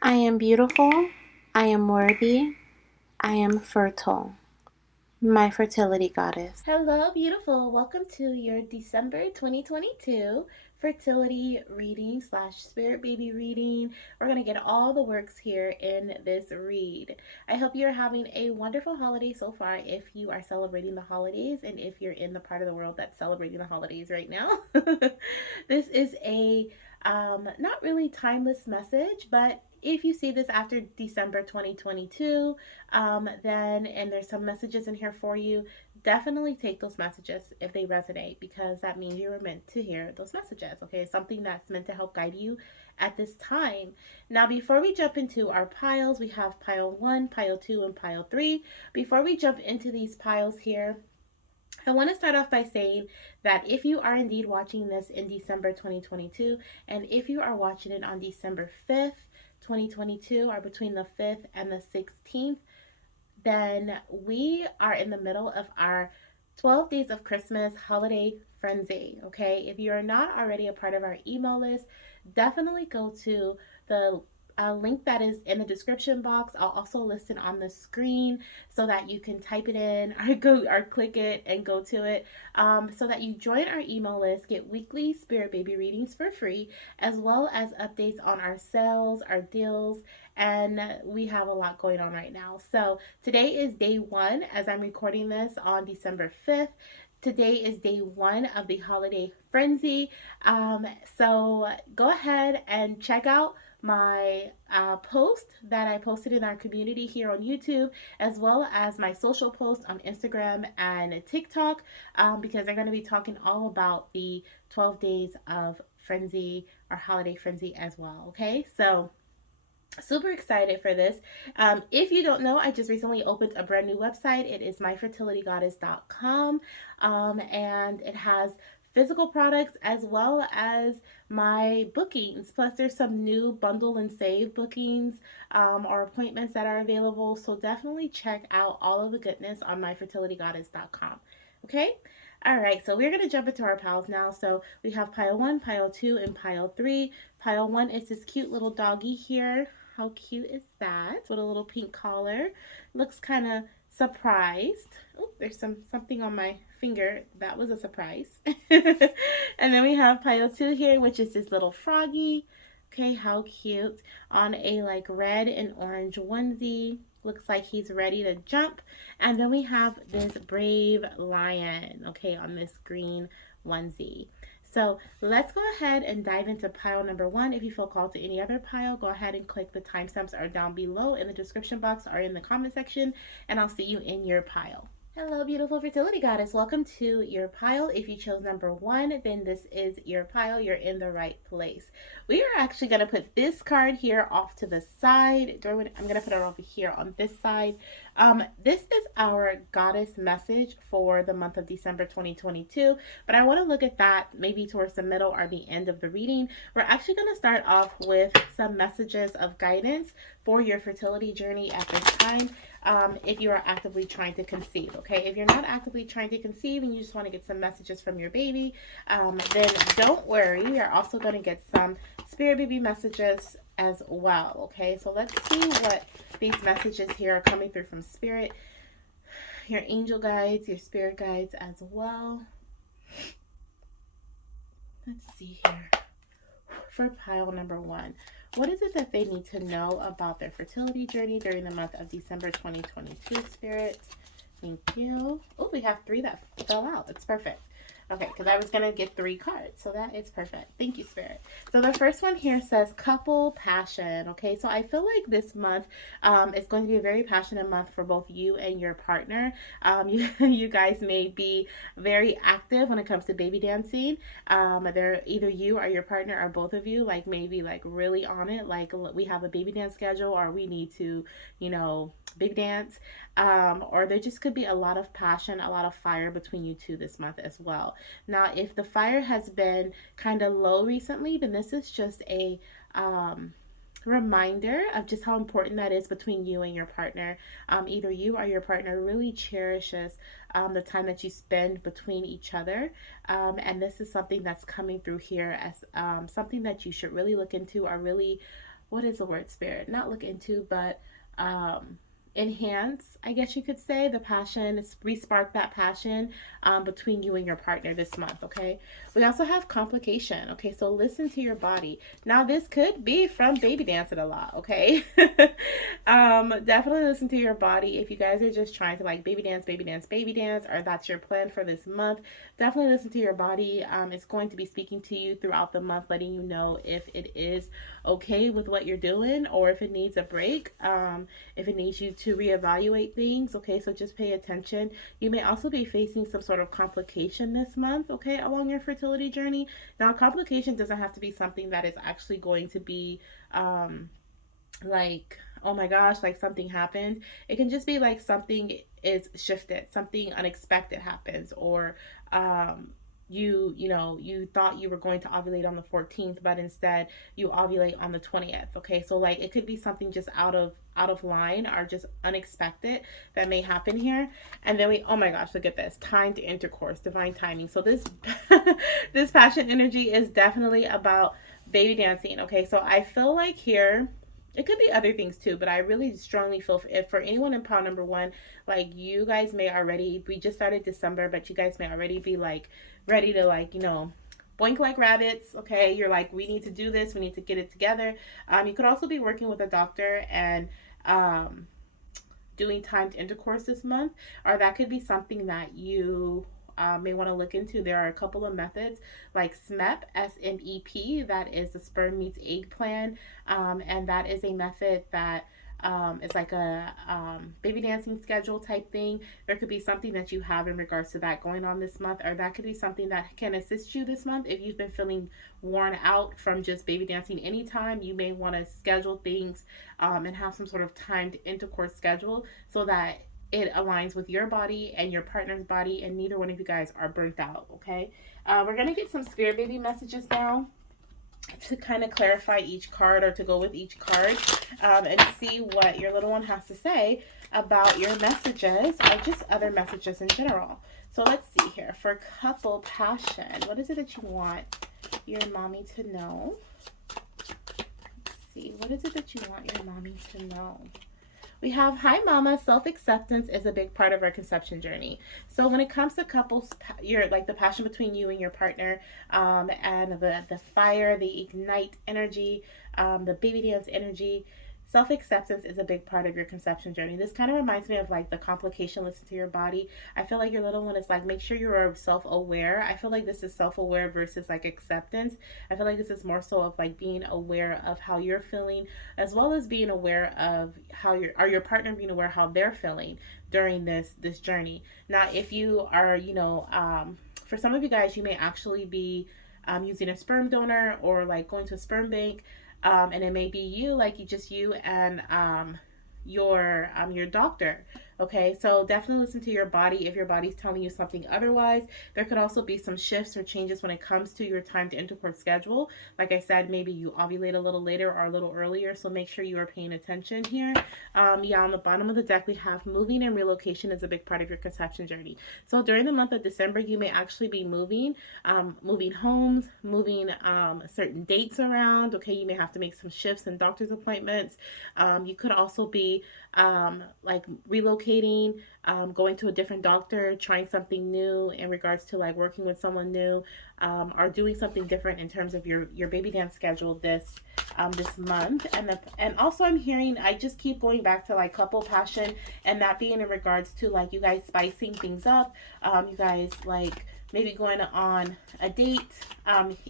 I am beautiful. I am worthy. I am fertile. My fertility goddess. Hello, beautiful. Welcome to your December 2022 fertility reading slash spirit baby reading. We're going to get all the works here in this read. I hope you're having a wonderful holiday so far if you are celebrating the holidays and if you're in the part of the world that's celebrating the holidays right now. This is a not really timeless message, but if you see this after December 2022, then and there's some messages in here for you, definitely take those messages if they resonate because that means you were meant to hear those messages. Okay, something that's meant to help guide you at this time. Now, before we jump into our piles, we have pile 1, pile 2, and pile 3. Before we jump into these piles here, I want to start off by saying that if you are indeed watching this in December 2022, and if you are watching it on December 5th, 2022, or between the 5th and the 16th, then we are in the middle of our 12 Days of Christmas holiday frenzy. Okay, if you are not already a part of our email list, definitely go to the link that is in the description box. I'll also list it on the screen so that you can type it in or go or click it and go to it, so that you join our email list, get weekly spirit baby readings for free, as well as updates on our sales, our deals, and we have a lot going on right now. So today is day one as I'm recording this on December 5th. Today is day one of the holiday frenzy. So go ahead and check out my post that I posted in our community here on YouTube, as well as my social post on Instagram and TikTok, because they're going to be talking all about the 12 days of frenzy or holiday frenzy as well. Okay, so super excited for this. If you don't know, I just recently opened a brand new website. It is myfertilitygoddess.com, and it has physical products as well as my bookings. Plus, there's some new bundle and save bookings, or appointments that are available. So definitely check out all of the goodness on myfertilitygoddess.com. Okay? All right, so we're going to jump into our piles now. So we have pile 1, pile 2, and pile 3. Pile 1 is this cute little doggy here. How cute is that? With a little pink collar. Looks kind of surprised. Oh, there's something on my finger. That was a surprise. And then we have pile 2 here, which is this little froggy. Okay, how cute. On a like red and orange onesie. Looks like he's ready to jump. And then we have this brave lion, okay, on this green onesie. So let's go ahead and dive into pile number 1. If you feel called to any other pile, go ahead and click the timestamps are down below in the description box or in the comment section, and I'll see you in your pile. Hello, beautiful fertility goddess. Welcome to your pile. If you chose number 1, then this is your pile. You're in the right place. We are actually going to put this card here off to the side. I'm going to put it over here on this side. This is our goddess message for the month of December 2022, but I want to look at that maybe towards the middle or the end of the reading. We're actually going to start off with some messages of guidance for your fertility journey at this time. If you are actively trying to conceive, okay? If you're not actively trying to conceive and you just want to get some messages from your baby, then don't worry. We are also going to get some spirit baby messages as well, okay? So let's see what these messages here are coming through from spirit, your angel guides, your spirit guides as well. Let's see here. For pile number 1, what is it that they need to know about their fertility journey during the month of December 2022, Spirit? Thank you. Oh, we have 3 that fell out. That's perfect. Okay, because I was going to get 3 cards, so that is perfect. Thank you, Spirit. So the first one here says couple passion. Okay, so I feel like this month is going to be a very passionate month for both you and your partner. You guys may be very active when it comes to baby dancing. They're either you or your partner or both of you, like maybe like really on it. Like we have a baby dance schedule or we need to, big dance. Or there just could be a lot of passion, a lot of fire between you two this month as well. Now, if the fire has been kind of low recently, then this is just a reminder of just how important that is between you and your partner. Either you or your partner really cherishes the time that you spend between each other. And this is something that's coming through here as something that you should really look into or really what is the word, spirit? Not look into, but um, enhance, I guess you could say, the passion, respark that passion between you and your partner this month, okay? We also have complication, okay? So listen to your body. Now, this could be from baby dancing a lot, okay? Definitely listen to your body. If you guys are just trying to like baby dance, baby dance, baby dance, or that's your plan for this month, definitely listen to your body. It's going to be speaking to you throughout the month, letting you know if it is okay with what you're doing or if it needs a break, if it needs you to reevaluate things. Okay, so just pay attention. You may also be facing some sort of complication this month, okay, along your fertility journey. Now, complication doesn't have to be something that is actually going to be um, like, oh my gosh, like something happened. It can just be like something is shifted, something unexpected happens, or um you thought you were going to ovulate on the 14th, but instead you ovulate on the 20th. Okay, so like it could be something just out of line or just unexpected that may happen here. And then we, oh my gosh, look at this, timed intercourse, divine timing. So this this passion energy is definitely about baby dancing. Okay, so I feel like here it could be other things too, but I really strongly feel if for anyone in pile number one, like you guys may already, we just started December, but you guys may already be like ready to like, boink like rabbits. Okay, you're like, we need to do this, we need to get it together. You could also be working with a doctor and um, doing timed intercourse this month, or that could be something that you may want to look into. There are a couple of methods like SMEP, SMEP, that is the sperm meets egg plan, and that is a method that is like a baby dancing schedule type thing. There could be something that you have in regards to that going on this month, or that could be something that can assist you this month. If you've been feeling worn out from just baby dancing anytime, you may want to schedule things and have some sort of timed intercourse schedule so that it aligns with your body and your partner's body, and neither one of you guys are burnt out. Okay, we're gonna get some spirit baby messages now to kind of clarify each card or to go with each card, and see what your little one has to say about your messages or just other messages in general. So let's see here for couple passion. What is it that you want your mommy to know? Let's see. What is it that you want your mommy to know? We have, hi mama, self-acceptance is a big part of our conception journey. So when it comes to couples, you're like the passion between you and your partner, and the fire, the ignite energy, the baby dance energy, self-acceptance is a big part of your conception journey. This kind of reminds me of like the complication, listen to your body. I feel like your little one is like, make sure you're self-aware. I feel like this is self-aware versus like acceptance. I feel like this is more so of like being aware of how you're feeling, as well as being aware of how your partner being aware how they're feeling during this journey. Now, if you are, for some of you guys, you may actually be using a sperm donor or like going to a sperm bank, and it may be you, like you and your doctor. Okay, so definitely listen to your body if your body's telling you something otherwise. There could also be some shifts or changes when it comes to your time to intercourse schedule. Like I said, maybe you ovulate a little later or a little earlier, so make sure you are paying attention here. Yeah, on the bottom of the deck we have moving and relocation is a big part of your conception journey. So during the month of December, you may actually be moving homes, moving certain dates around. Okay, you may have to make some shifts in doctor's appointments. You could also be like relocating, going to a different doctor, trying something new in regards to like working with someone new, or doing something different in terms of your baby dance schedule this month. And also I'm hearing, I just keep going back to like couple passion, and that being in regards to like you guys spicing things up, you guys like maybe going on a date,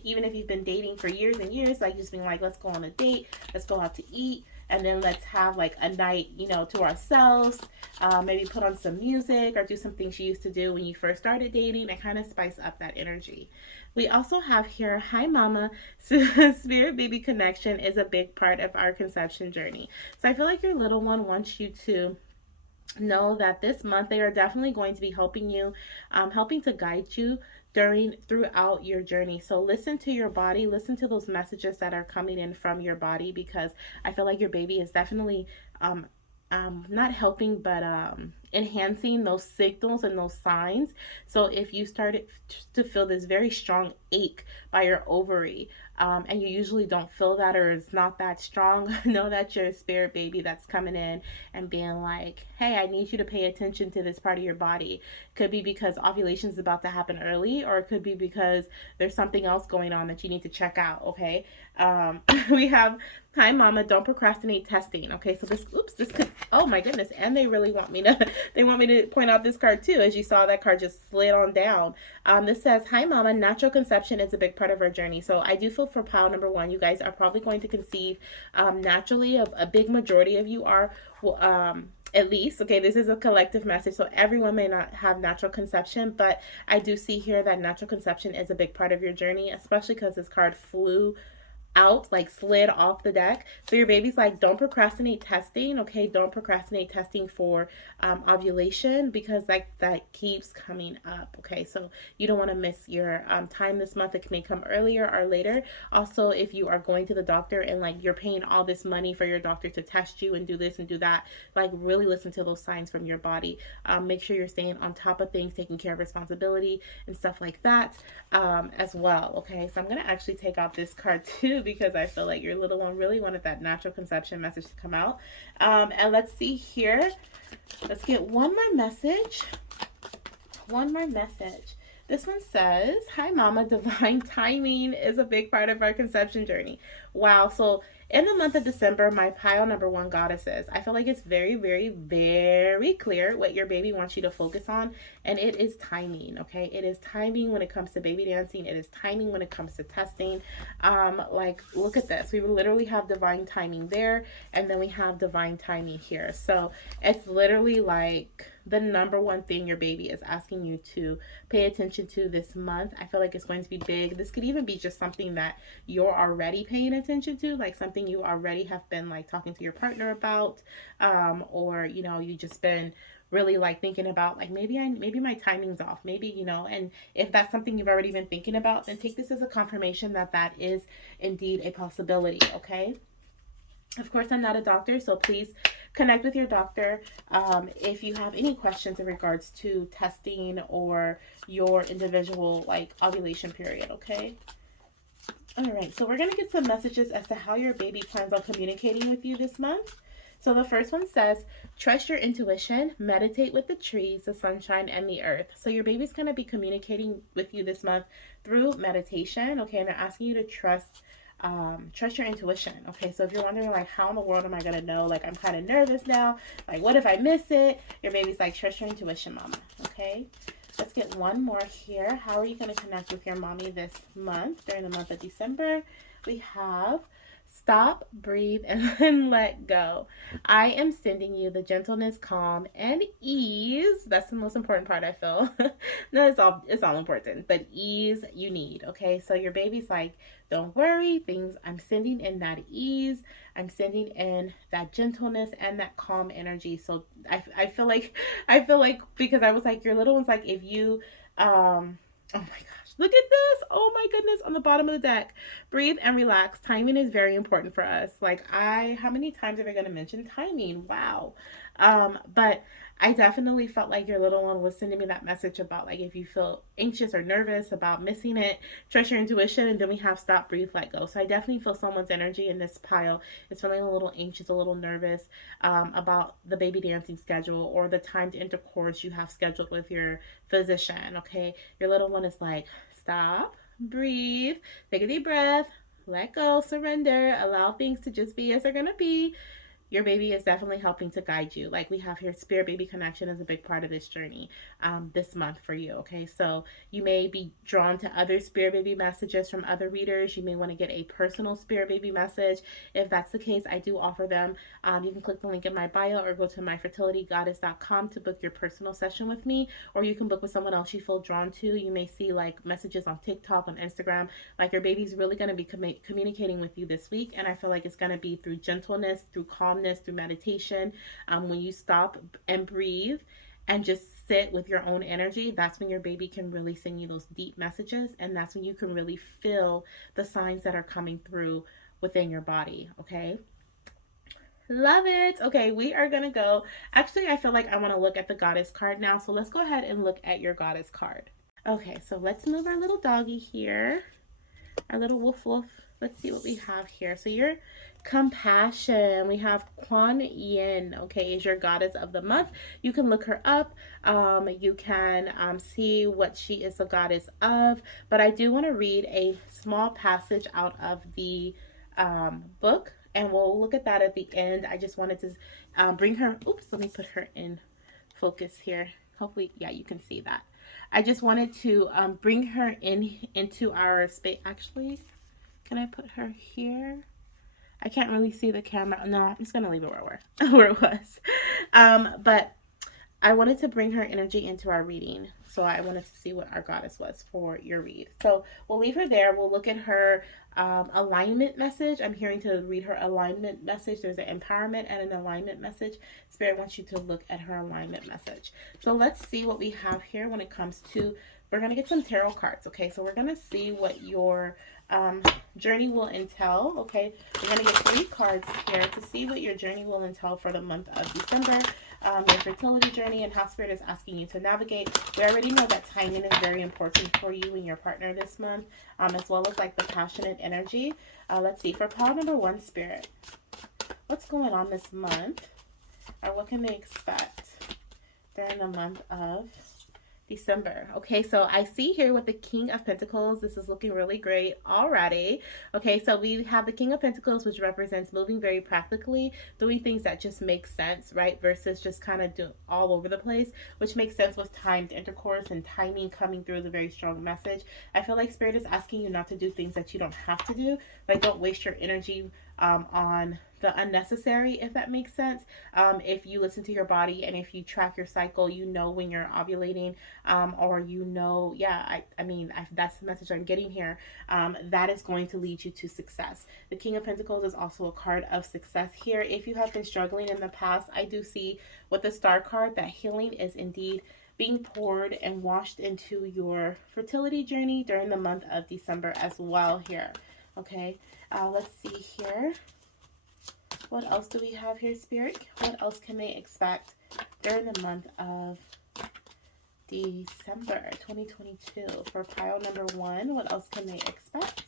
even if you've been dating for years and years, like just being like, let's go on a date, let's go out to eat, and then let's have like a night, to ourselves. Maybe put on some music or do some things you used to do when you first started dating and kind of spice up that energy. We also have here, hi mama, spirit baby connection is a big part of our conception journey. So I feel like your little one wants you to know that this month they are definitely going to be helping you, helping to guide you throughout your journey. So listen to your body, listen to those messages that are coming in from your body, because I feel like your baby is definitely not helping, but enhancing those signals and those signs. So if you started to feel this very strong ache by your ovary, and you usually don't feel that, or it's not that strong, know that your spirit baby that's coming in and being like, hey, I need you to pay attention to this part of your body. Could be because ovulation is about to happen early, or it could be because there's something else going on that you need to check out. Okay. We have, hi mama, don't procrastinate testing. Okay, so this could, oh my goodness, and they really want me to, they want me to point out this card too. As you saw, that card just slid on down. This says, hi mama, natural conception is a big part of our journey. So I do feel for pile number one, you guys are probably going to conceive naturally. A big majority of you are, at least, okay, this is a collective message, so everyone may not have natural conception, but I do see here that natural conception is a big part of your journey, especially because this card flew out, like slid off the deck. So your baby's like, don't procrastinate testing, okay? Don't procrastinate testing for ovulation, because like that keeps coming up, okay? So you don't want to miss your time this month. It may come earlier or later. Also, if you are going to the doctor and like you're paying all this money for your doctor to test you and do this and do that, like really listen to those signs from your body. Make sure you're staying on top of things, taking care of responsibility and stuff like that, as well, okay? So I'm going to actually take out this card too, because I feel like your little one really wanted that natural conception message to come out. And let's see here. Let's get one more message. One more message. This one says, hi mama, divine timing is a big part of our conception journey. Wow. So in the month of December, my pile number one goddesses, I feel like it's very, very, very clear what your baby wants you to focus on. And it is timing. Okay. It is timing when it comes to baby dancing. It is timing when it comes to testing. Like look at this. We literally have divine timing there. And then we have divine timing here. So it's literally like the number one thing your baby is asking you to pay attention to this month. I feel like it's going to be big. This could even be just something that you're already paying attention to, like something you already have been like talking to your partner about, or you know, you just been really like thinking about like maybe my timing's off, maybe, you know. And if that's something you've already been thinking about, then take this as a confirmation that that is indeed a possibility. Okay. Of course, I'm not a doctor, so please connect with your doctor if you have any questions in regards to testing or your individual like ovulation period. Okay. All right, so we're going to get some messages as to how your baby plans on communicating with you this month. So the first one says, trust your intuition, meditate with the trees, the sunshine, and the earth. So your baby's going to be communicating with you this month through meditation, okay? And they're asking you to trust your intuition, okay? So if you're wondering, like, how in the world am I going to know? Like, I'm kind of nervous now. Like, what if I miss it? Your baby's like, trust your intuition, mama, okay? Let's get one more here. How are you going to connect with your mommy this month, during the month of December? We have stop, breathe, and then let go. I am sending you the gentleness, calm, and ease. That's the most important part, I feel. No, it's all important, but ease you need. Okay, so your baby's like, don't worry, things. I'm sending in that ease. I'm sending in that gentleness and that calm energy. So I feel like because I was like, your little one's like, if you oh my gosh, look at this. Oh my goodness, on the bottom of the deck. Breathe and relax. Timing is very important for us. Like how many times are we gonna mention timing? Wow. But I definitely felt like your little one was sending me that message about like if you feel anxious or nervous about missing it, trust your intuition, and then we have stop, breathe, let go. So I definitely feel someone's energy in this pile is feeling a little anxious, a little nervous about the baby dancing schedule or the timed intercourse you have scheduled with your physician. Okay, your little one is like, stop, breathe, take a deep breath, let go, surrender, allow things to just be as they're gonna be. Your baby is definitely helping to guide you. Like we have here, spirit baby connection is a big part of this journey this month for you. Okay, so you may be drawn to other spirit baby messages from other readers. You may want to get a personal spirit baby message. If that's the case, I do offer them. You can click the link in my bio or go to myfertilitygoddess.com to book your personal session with me, or you can book with someone else you feel drawn to. You may see like messages on TikTok, on Instagram. Like your baby's really going to be communicating with you this week, and I feel like it's going to be through gentleness, through calmness, through meditation. When you stop and breathe and just sit with your own energy, that's when your baby can really send you those deep messages, and that's when you can really feel the signs that are coming through within your body. Okay. Love it. Okay, we are gonna go. Actually, I feel like I want to look at the goddess card now. So let's go ahead and look at your goddess card. Okay, so let's move our little doggy here. Our little woof woof. Let's see what we have here. So your compassion. We have Kuan Yin, okay, is your goddess of the month. You can look her up. You can see what she is the goddess of. But I do want to read a small passage out of the book, and we'll look at that at the end. I just wanted to bring her. Oops, let me put her in focus here. Hopefully, yeah, you can see that. I just wanted to bring her into our space. Actually, can I put her here? I can't really see the camera. No, I'm just gonna leave it where it was. But I wanted to bring her energy into our reading. So I wanted to see what our goddess was for your read. So we'll leave her there. We'll look at her alignment message. I'm hearing to read her alignment message. There's an empowerment and an alignment message. Spirit wants you to look at her alignment message. So let's see what we have here when it comes to, we're going to get some tarot cards. Okay, so we're going to see what your journey will entail. Okay, we're going to get 3 cards here to see what your journey will entail for the month of December. Your fertility journey and how Spirit is asking you to navigate. We already know that timing is very important for you and your partner this month, as well as like the passionate energy. Let's see, for pile number 1, Spirit, what's going on this month, or what can they expect during the month of December? Okay, so I see here with the King of Pentacles, this is looking really great already. Okay, so we have the King of Pentacles, which represents moving very practically, doing things that just make sense, right? Versus just kind of do all over the place, which makes sense with timed intercourse and timing coming through is a very strong message. I feel like Spirit is asking you not to do things that you don't have to do. Like, don't waste your energy on the unnecessary, if that makes sense. If you listen to your body and if you track your cycle, you know when you're ovulating, or you know, yeah, that's the message I'm getting here. That is going to lead you to success. The King of Pentacles is also a card of success here. If you have been struggling in the past, I do see with the Star card that healing is indeed being poured and washed into your fertility journey during the month of December as well here. Okay, let's see here. What else do we have here, Spirit? What else can they expect during the month of December 2022? For pile number 1, what else can they expect?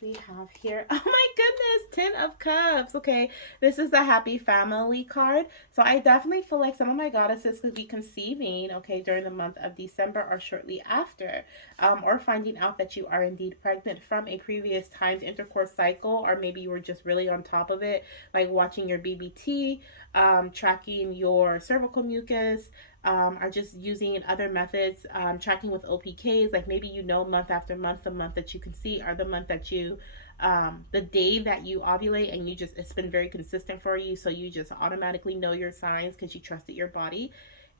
We have here, oh my goodness, 10 of Cups. Okay, this is the happy family card. So I definitely feel like some of my goddesses could be conceiving, okay, during the month of December or shortly after, or finding out that you are indeed pregnant from a previous timed intercourse cycle, or maybe you were just really on top of it, like watching your BBT, tracking your cervical mucus, are just using other methods, tracking with OPKs. Like maybe you know month after month, the month that you can see are the month that you, the day that you ovulate, and you just, it's been very consistent for you. So you just automatically know your signs because you trusted your body.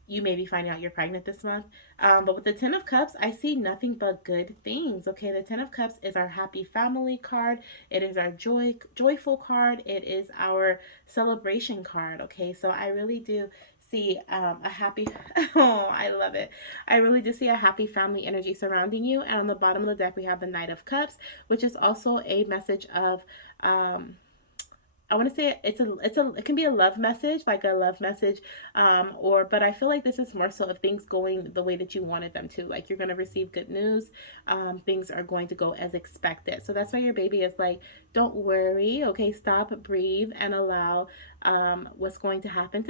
You may be finding out you're pregnant this month. But with the 10 of Cups, I see nothing but good things. Okay, the 10 of Cups is our happy family card. It is our joyful card. It is our celebration card. Okay, so I really do see a happy, oh, I love it. I really do see a happy family energy surrounding you. And on the bottom of the deck, we have the Knight of Cups, which is also a message of, I want to say it can be a love message, like a love message, or but I feel like this is more so of things going the way that you wanted them to. Like you're gonna receive good news, things are going to go as expected. So that's why your baby is like, don't worry, okay, stop, breathe, and allow what's going to happen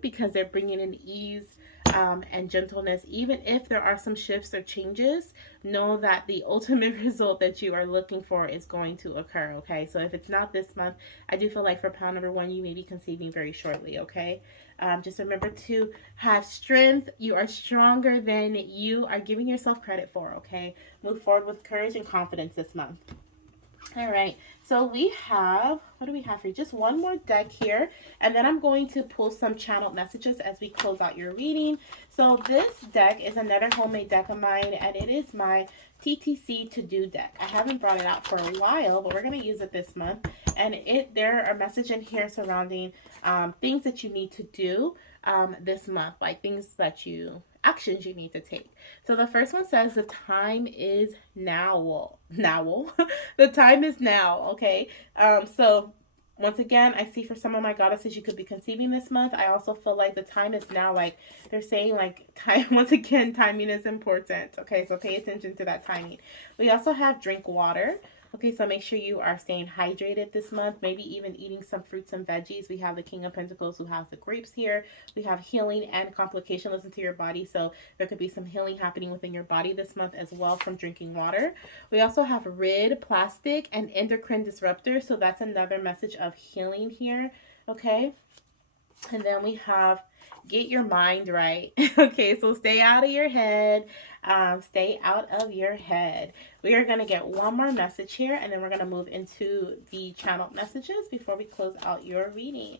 because they're bringing in ease. And gentleness, even if there are some shifts or changes, know that the ultimate result that you are looking for is going to occur. Okay, so if it's not this month, I do feel like for pile number 1, you may be conceiving very shortly. Okay, just remember to have strength. You are stronger than you are giving yourself credit for. Okay, move forward with courage and confidence this month. All right, so we have, what do we have here? Just one more deck here, and then I'm going to pull some channeled messages as we close out your reading. So this deck is another homemade deck of mine, and it is my TTC to-do deck. I haven't brought it out for a while, but we're going to use it this month. And there are messages in here surrounding things that you need to do this month, like things that actions you need to take. So the first one says the time is now. Now. The time is now, okay? So Once again, I see for some of my goddesses, you could be conceiving this month. I also feel like the time is now, like they're saying, like time, once again, timing is important. Okay, so pay attention to that timing. We also have drink water. Okay, so make sure you are staying hydrated this month, maybe even eating some fruits and veggies. We have the King of Pentacles who has the grapes here. We have healing and complication. Listen to your body. So there could be some healing happening within your body this month as well from drinking water. We also have rid, plastic, and endocrine disruptor. So that's another message of healing here. Okay. And then we have get your mind right. Okay, so stay out of your head. Stay out of your head. We are going to get one more message here, and then we're going to move into the channeled messages before we close out your reading.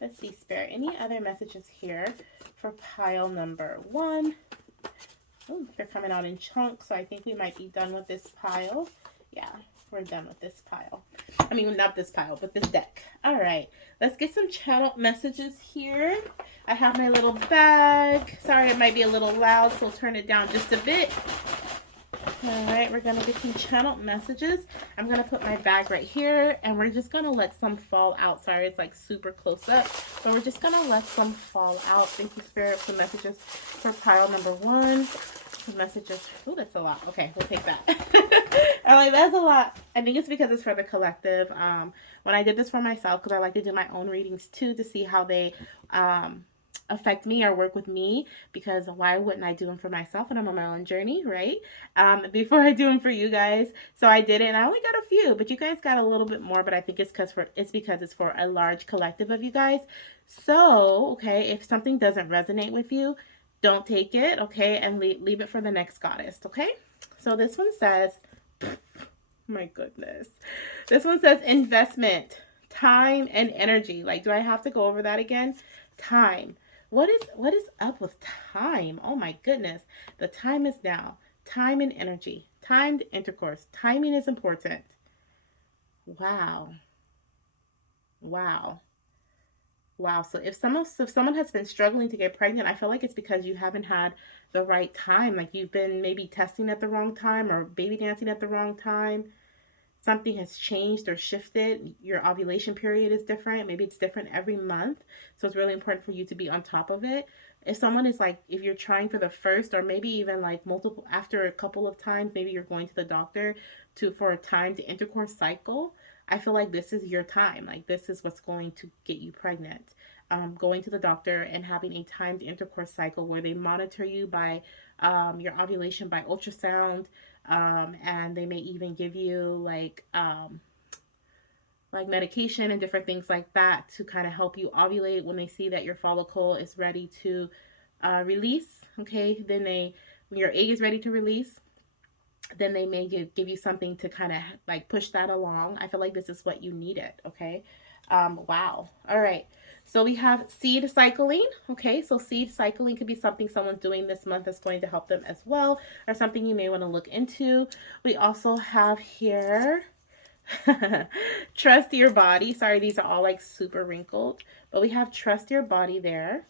Let's see, Spirit. Any other messages here for pile number 1? Oh, they're coming out in chunks, so I think we might be done with this pile. Yeah, we're done with this pile. I mean, not this pile, but this deck. All right, let's get some channel messages here. I have my little bag. Sorry, it might be a little loud, so I'll turn it down just a bit. All right, we're gonna get some channel messages. I'm gonna put my bag right here, and we're just gonna let some fall out. Sorry, it's like super close up, but we're just gonna let some fall out. Thank you, Spirit, for messages for pile number 1. Messages. Oh, that's a lot. Okay, we'll take that. I'm like, that's a lot. I think it's because it's for the collective. When I did this for myself, because I like to do my own readings too to see how they affect me or work with me, because why wouldn't I do them for myself when I'm on my own journey, right? Before I do them for you guys. So I did it, and I only got a few, but you guys got a little bit more. But I think it's because it's for a large collective of you guys. So okay, if something doesn't resonate with you, don't take it, okay, and leave it for the next goddess, okay? So this one says, my goodness, this one says investment, time, and energy. Like, do I have to go over that again? Time. What is up with time? Oh my goodness. The time is now. Time and energy. Timed intercourse. Timing is important. Wow. Wow. Wow. So if someone has been struggling to get pregnant, I feel like it's because you haven't had the right time. Like you've been maybe testing at the wrong time or baby dancing at the wrong time. Something has changed or shifted. Your ovulation period is different. Maybe it's different every month. So it's really important for you to be on top of it. If someone is like, if you're trying for the first or maybe even like multiple, after a couple of times, maybe you're going to the doctor for a time to intercourse cycle, I feel like this is your time. Like this is what's going to get you pregnant. Going to the doctor and having a timed intercourse cycle where they monitor you by your ovulation by ultrasound, and they may even give you like medication and different things like that to kind of help you ovulate when they see that your follicle is ready to release. Okay, then when your egg is ready to release, then they may give you something to kind of like push that along. I feel like this is what you needed. Okay. Wow. All right. So we have seed cycling. Okay. So seed cycling could be something someone's doing this month that's going to help them as well, or something you may want to look into. We also have here trust your body. Sorry, these are all like super wrinkled, but we have trust your body there.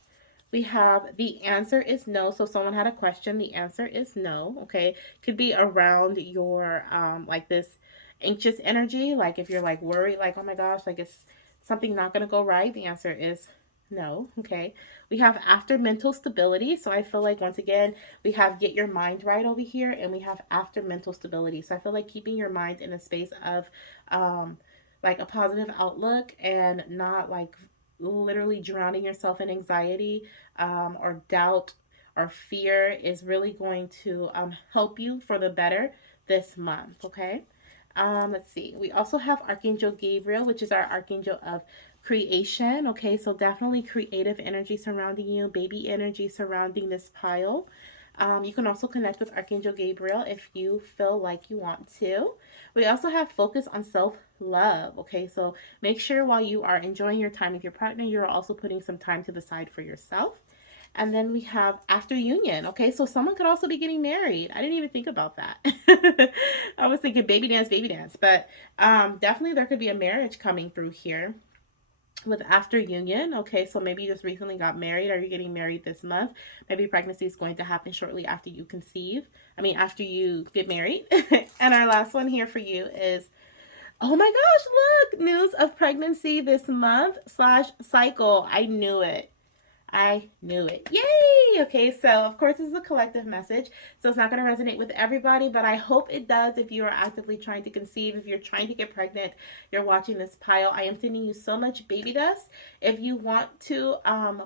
We have the answer is no. So someone had a question. The answer is no. Okay. Could be around your like this anxious energy. Like if you're like worried, like, oh my gosh, like is something not gonna go right? The answer is no. Okay. We have after mental stability. So I feel like once again, we have get your mind right over here, and we have after mental stability. So I feel like keeping your mind in a space of like a positive outlook and not like literally drowning yourself in anxiety or doubt or fear is really going to help you for the better this month. Okay. Let's see. We also have Archangel Gabriel, which is our archangel of creation. Okay, so definitely creative energy surrounding you, baby energy surrounding this pile. You can also connect with Archangel Gabriel if you feel like you want to. We also have focus on self love. Okay, so make sure while you are enjoying your time with your partner, you're also putting some time to the side for yourself. And then we have after union. Okay, so someone could also be getting married. I didn't even think about that. I was thinking baby dance, baby dance, but definitely there could be a marriage coming through here with after union. Okay, so maybe you just recently got married or you're getting married this month. Maybe pregnancy is going to happen shortly after you conceive. I mean, after you get married. And our last one here for you is Oh my gosh, look! News of pregnancy this month slash cycle. I knew it. I knew it. Yay! Okay, so of course, this is a collective message, so it's not going to resonate with everybody, but I hope it does if you are actively trying to conceive, if you're trying to get pregnant, you're watching this pile. I am sending you so much baby dust. If you want to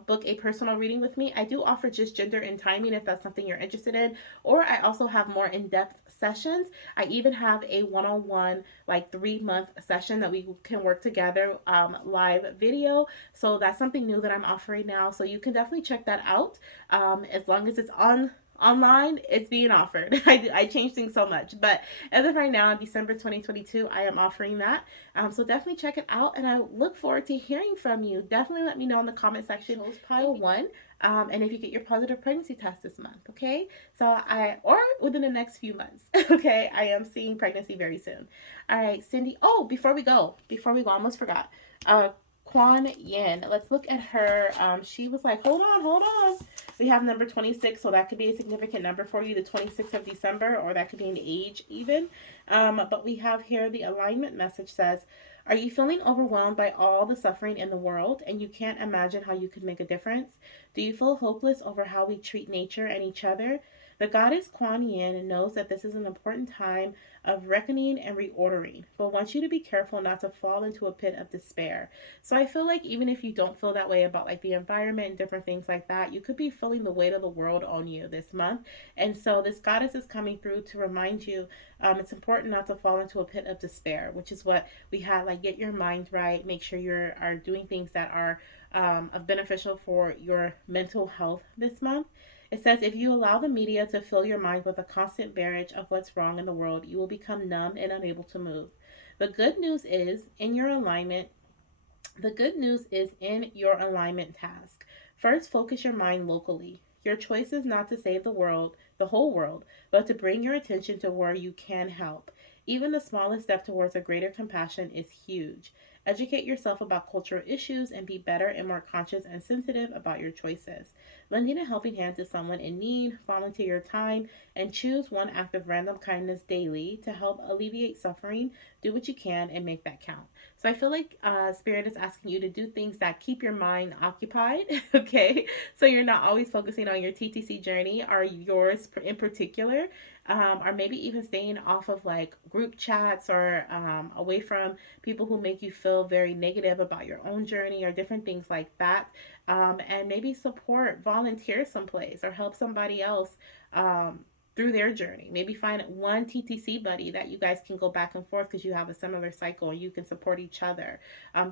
book a personal reading with me, I do offer just gender and timing if that's something you're interested in, or I also have more in depth sessions. I even have a one on one, like 3 month session that we can work together live video. So that's something new that I'm offering now. So you can definitely check that out. As long as it's online, it's being offered. I change things so much, but as of right now, in December 2022, I am offering that. So definitely check it out, and I look forward to hearing from you. Definitely let me know in the comment section. Chose pile one. And if you get your positive pregnancy test this month, okay? Or within the next few months, okay? I am seeing pregnancy very soon. All right, Cindy. Oh, before we go, I almost forgot. Uh, Kuan Yin. Let's look at her. She was like, hold on. We have number 26, so that could be a significant number for you, the 26th of December, or that could be an age even. But we have here the alignment message says, are you feeling overwhelmed by all the suffering in the world and you can't imagine how you could make a difference? Do you feel hopeless over how we treat nature and each other? The goddess Kuan Yin knows that this is an important time of reckoning and reordering, but wants you to be careful not to fall into a pit of despair. So I feel like even if you don't feel that way about like the environment and different things like that, you could be feeling the weight of the world on you this month. And so this goddess is coming through to remind you it's important not to fall into a pit of despair, which is what we had like get your mind right, make sure you are doing things that are of beneficial for your mental health this month. It says, if you allow the media to fill your mind with a constant barrage of what's wrong in the world, you will become numb and unable to move. The good news is in your alignment, the good news is in your alignment task. First, focus your mind locally. Your choice is not to save the world, the whole world, but to bring your attention to where you can help. Even the smallest step towards a greater compassion is huge. Educate yourself about cultural issues and be better and more conscious and sensitive about your choices. Lending a helping hand to someone in need, volunteer your time, and choose one act of random kindness daily to help alleviate suffering. Do what you can and make that count. So I feel like Spirit is asking you to do things that keep your mind occupied, okay? So you're not always focusing on your TTC journey or yours in particular, or maybe even staying off of like group chats or away from people who make you feel very negative about your own journey or different things like that. And maybe support, volunteer someplace or help somebody else. Through their journey. Maybe find one TTC buddy that you guys can go back and forth because you have a similar cycle and you can support each other.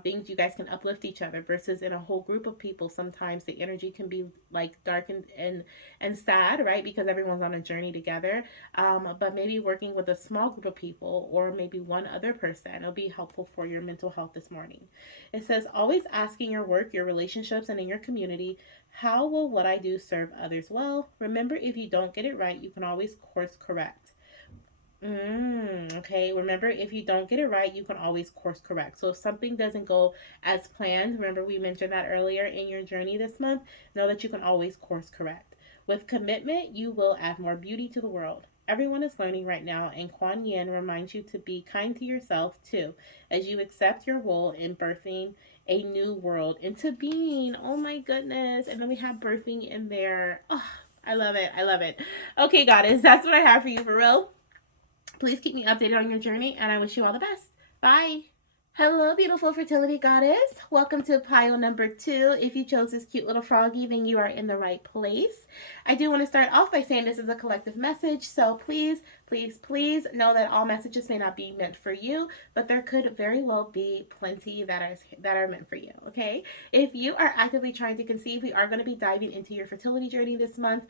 Things you guys can uplift each other versus in a whole group of people. Sometimes the energy can be like dark and sad, right? Because everyone's on a journey together. But maybe working with a small group of people or maybe one other person will be helpful for your mental health this morning. It says always asking your work, your relationships, and in your community, how will what I do serve others well? Remember, if you don't get it right, you can always course correct. Okay, remember, if you don't get it right, you can always course correct. So if something doesn't go as planned, remember we mentioned that earlier in your journey this month, know that you can always course correct. With commitment, you will add more beauty to the world. Everyone is learning right now, and Kuan Yin reminds you to be kind to yourself too, as you accept your role in birthing a new world into being. Oh my goodness. And then we have birthing in there. Oh, I love it. I love it. Okay, goddess, that's what I have for you for real. Please keep me updated on your journey, and I wish you all the best. Bye. Hello, beautiful fertility goddess. Welcome to pile number 2. If you chose this cute little froggy, then you are in the right place. I do want to start off by saying this is a collective message, so please know that all messages may not be meant for you, but there could very well be plenty that are meant for you, okay? If you are actively trying to conceive, we are going to be diving into your fertility journey this month.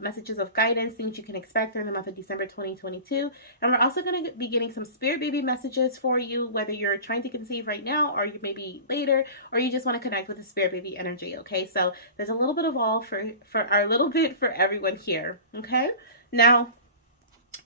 Messages of guidance, things you can expect during the month of December 2022. And we're also going to be getting some spirit baby messages for you, whether you're trying to conceive right now or you maybe later, or you just want to connect with the spirit baby energy, okay? So there's a little bit of all for our little bit for everyone here, okay? Now,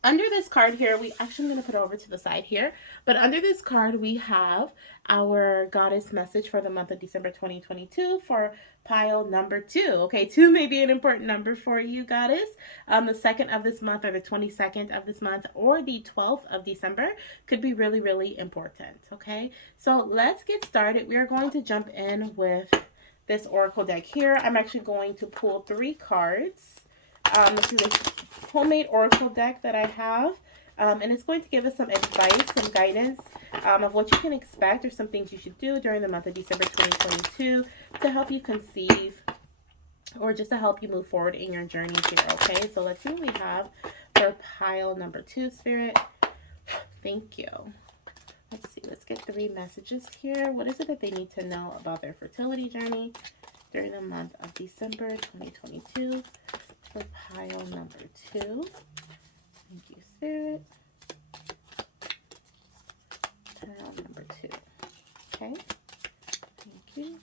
Under this card here, we actually, I'm going to put it over to the side here, but under this card, we have our goddess message for the month of December 2022 for pile number two. Okay, two may be an important number for you, goddess. The second of this month, or the 22nd of this month, or the 12th of December could be really, really important. Okay, so let's get started. We are going to jump in with this oracle deck here. I'm actually going to pull three cards. This is a homemade oracle deck that I have. And it's going to give us some advice, some guidance of what you can expect or some things you should do during the month of December 2022 to help you conceive or just to help you move forward in your journey here, okay? So let's see what we have for pile number two, Spirit. Thank you. Let's see, let's get three messages here. What is it that they need to know about their fertility journey during the month of December 2022 for pile number two? Thank you, Spirit. Pile number two. Okay. Thank you.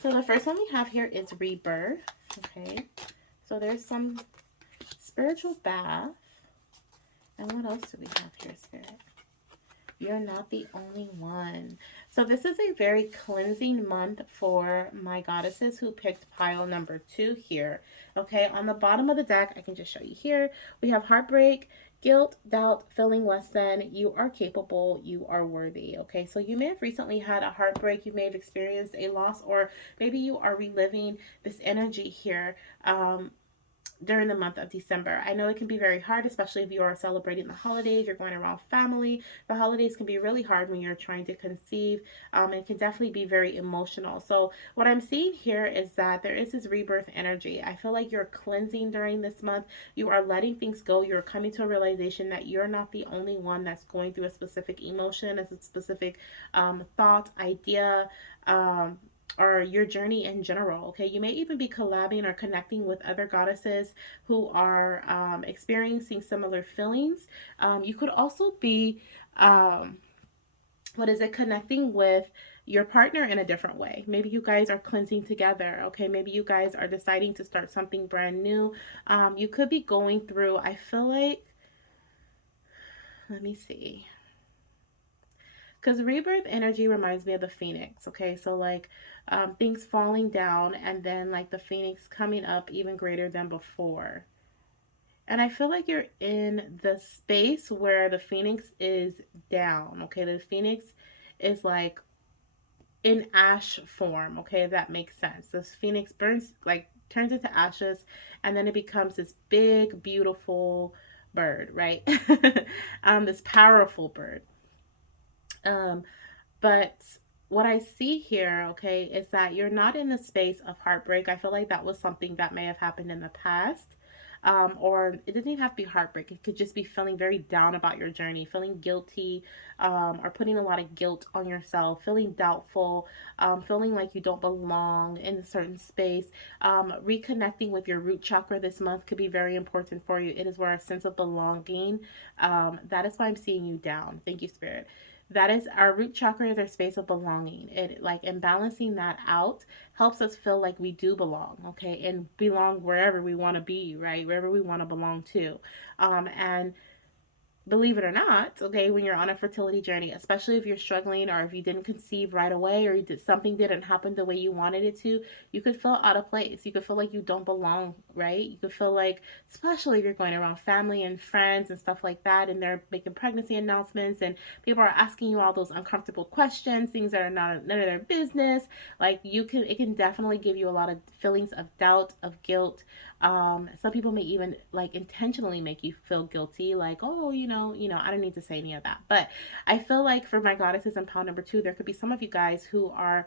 So the first one we have here is rebirth. Okay. So there's some spiritual bath. And what else do we have here, Spirit? You're not the only one. So this is a very cleansing month for my goddesses who picked pile number two here. Okay, on the bottom of the deck, I can just show you here, we have heartbreak, guilt, doubt, feeling less than, you are capable, you are worthy. Okay, so you may have recently had a heartbreak, you may have experienced a loss, or maybe you are reliving this energy here. During the month of December. I know it can be very hard, especially if you are celebrating the holidays, you're going around family. The holidays can be really hard when you're trying to conceive. It can definitely be very emotional. So what I'm seeing here is that there is this rebirth energy. I feel like you're cleansing during this month. You are letting things go. You're coming to a realization that you're not the only one that's going through a specific emotion, a specific thought, idea, or your journey in general. Okay, you may even be collabing or connecting with other goddesses who are experiencing similar feelings. You could also be connecting with your partner in a different way. Maybe you guys are cleansing together. Okay, maybe you guys are deciding to start something brand new. You could be going through, I feel like, let me see, because rebirth energy reminds me of the phoenix. Okay, so like things falling down and then like the phoenix coming up even greater than before. And I feel like you're in the space where the phoenix is down. Okay, the phoenix is like in ash form. Okay, if that makes sense. This phoenix burns, like turns into ashes, and then it becomes this big beautiful bird, right? This powerful bird. um But what I see here, okay, is that you're not in the space of heartbreak. I feel like that was something that may have happened in the past. Or it doesn't even have to be heartbreak. It could just be feeling very down about your journey, feeling guilty, or putting a lot of guilt on yourself, feeling doubtful, feeling like you don't belong in a certain space. Reconnecting with your root chakra this month could be very important for you. It is where a sense of belonging. That is why I'm seeing you down. Thank you, Spirit. That is our root chakra, is our space of belonging. It like, and balancing that out helps us feel like we do belong, okay, and belong wherever we want to be, right, wherever we want to belong to. And believe it or not, okay, when you're on a fertility journey, especially if you're struggling or if you didn't conceive right away or something didn't happen the way you wanted it to, you could feel out of place. You could feel like you don't belong, right? You could feel like, especially if you're going around family and friends and stuff like that, and they're making pregnancy announcements and people are asking you all those uncomfortable questions, things that are not none of their business. Like it can definitely give you a lot of feelings of doubt, of guilt. Some people may even like intentionally make you feel guilty, like, oh, I don't need to say any of that. But I feel like for my goddesses in pound number two, there could be some of you guys who are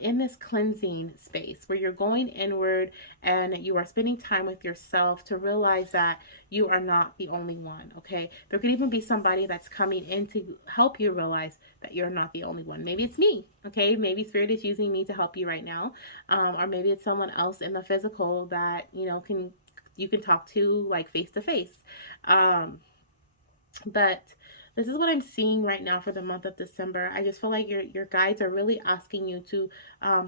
in this cleansing space where you're going inward and you are spending time with yourself to realize that you are not the only one. Okay, there could even be somebody that's coming in to help you realize that you're not the only one. Maybe it's me. Okay, maybe Spirit is using me to help you right now, or maybe it's someone else in the physical that you can talk to like face to face. But This is what I'm seeing right now for the month of December. I just feel like your guides are really asking you to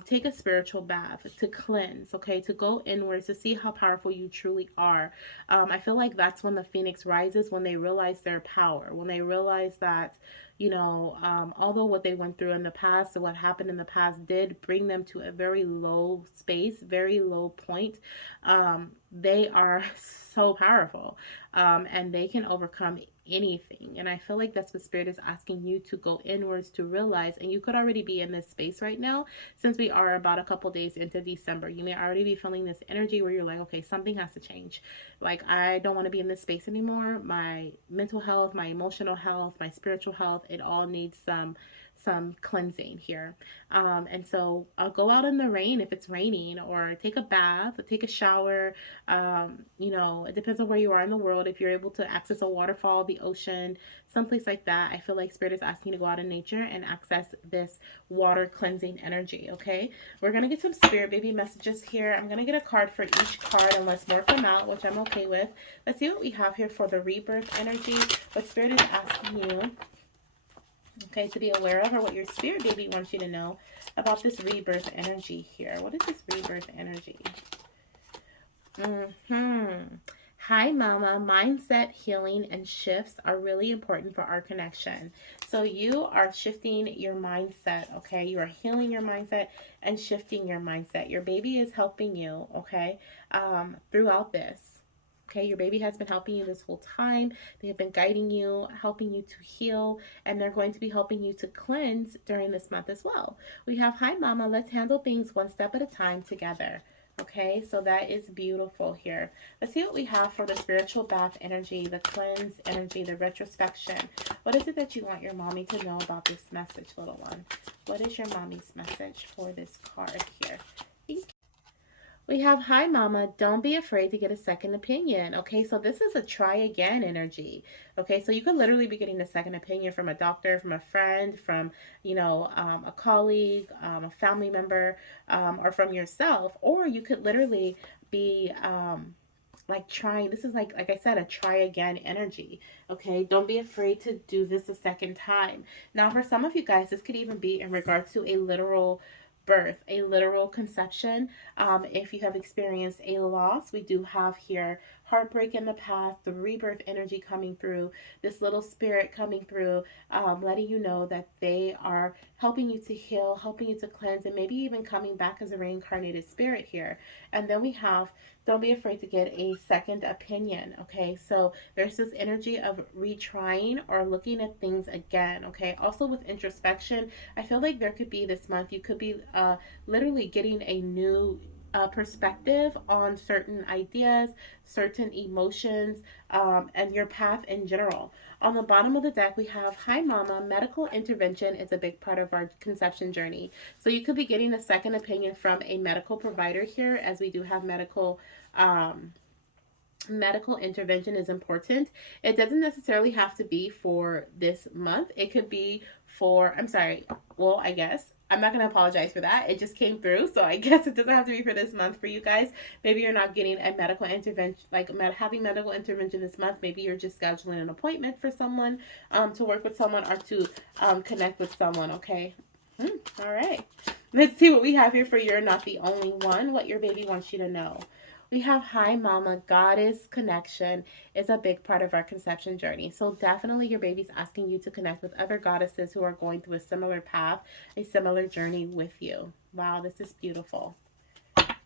take a spiritual bath, to cleanse, okay, to go inwards, to see how powerful you truly are. I feel like that's when the phoenix rises, when they realize their power, when they realize that, although what they went through in the past and what happened in the past did bring them to a very low space, very low point, they are so powerful, and they can overcome anything. And I feel like that's what Spirit is asking you to go inwards to realize. And you could already be in this space right now, since we are about a couple days into December. You may already be feeling this energy where you're like, okay, something has to change. Like, I don't want to be in this space anymore. My mental health, my emotional health, my spiritual health, it all needs some cleansing here. And so I'll go out in the rain if it's raining, or take a bath, take a shower. It depends on where you are in the world. If you're able to access a waterfall, the ocean, someplace like that, I feel like Spirit is asking you to go out in nature and access this water cleansing energy. Okay, we're gonna get some Spirit baby messages here. I'm gonna get a card for each card unless more come out, which I'm okay with. Let's see what we have here for the rebirth energy. What Spirit is asking you, okay, to be aware of, or what your Spirit baby wants you to know about this rebirth energy here. What is this rebirth energy? Hi, Mama. Mindset healing and shifts are really important for our connection. So, you are shifting your mindset, okay? You are healing your mindset and shifting your mindset. Your baby is helping you, okay, throughout this. Okay, your baby has been helping you this whole time. They have been guiding you, helping you to heal, and they're going to be helping you to cleanse during this month as well. We have, hi, Mama. Let's handle things one step at a time together. Okay, so that is beautiful here. Let's see what we have for the spiritual bath energy, the cleanse energy, the retrospection. What is it that you want your mommy to know about this message, little one? What is your mommy's message for this card here? Thank you. We have, hi, Mama, don't be afraid to get a second opinion. Okay, so this is a try again energy. Okay, so you could literally be getting a second opinion from a doctor, from a friend, from, a colleague, a family member, or from yourself. Or you could literally be, like, trying, this is like I said, a try again energy. Okay, don't be afraid to do this a second time. Now, for some of you guys, this could even be in regards to a literal birth, a literal conception. If you have experienced a loss, we do have here heartbreak in the past, the rebirth energy coming through, this little spirit coming through, letting you know that they are helping you to heal, helping you to cleanse, and maybe even coming back as a reincarnated spirit here. And then we have, don't be afraid to get a second opinion. Okay, so there's this energy of retrying or looking at things again. Okay, also with introspection, I feel like there could be this month, you could be literally getting a new perspective on certain ideas, certain emotions, and your path in general. On the bottom of the deck, we have, hi, Mama. Medical intervention is a big part of our conception journey. So you could be getting a second opinion from a medical provider here, as we do have um, medical intervention is important. It doesn't necessarily have to be for this month. It could be for, I'm sorry, well, I guess. I'm not going to apologize for that. It just came through. So I guess it doesn't have to be for this month for you guys. Maybe you're not getting a medical intervention, like having medical intervention this month. Maybe you're just scheduling an appointment for someone, to work with someone, or to connect with someone, okay? All right. Let's see what we have here for You're Not the Only One, what your baby wants you to know. We have, hi, Mama. Goddess connection is a big part of our conception journey. So definitely your baby's asking you to connect with other goddesses who are going through a similar path, a similar journey with you. Wow, this is beautiful.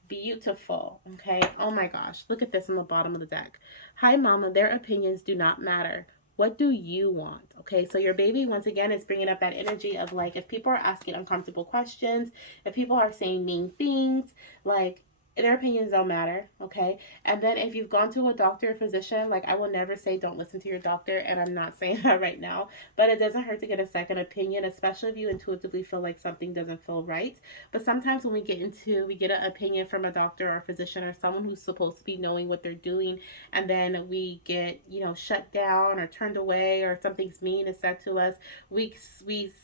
Beautiful. Okay. Oh my gosh. Look at this on the bottom of the deck. Hi, Mama. Their opinions do not matter. What do you want? Okay. So your baby, once again, is bringing up that energy of, like, if people are asking uncomfortable questions, if people are saying mean things, like, their opinions don't matter. Okay. And then if you've gone to a doctor or physician, like, I will never say don't listen to your doctor. And I'm not saying that right now, but it doesn't hurt to get a second opinion, especially if you intuitively feel like something doesn't feel right. But sometimes when we get an opinion from a doctor or a physician or someone who's supposed to be knowing what they're doing, and then we get, shut down or turned away, or something's mean is said to us, we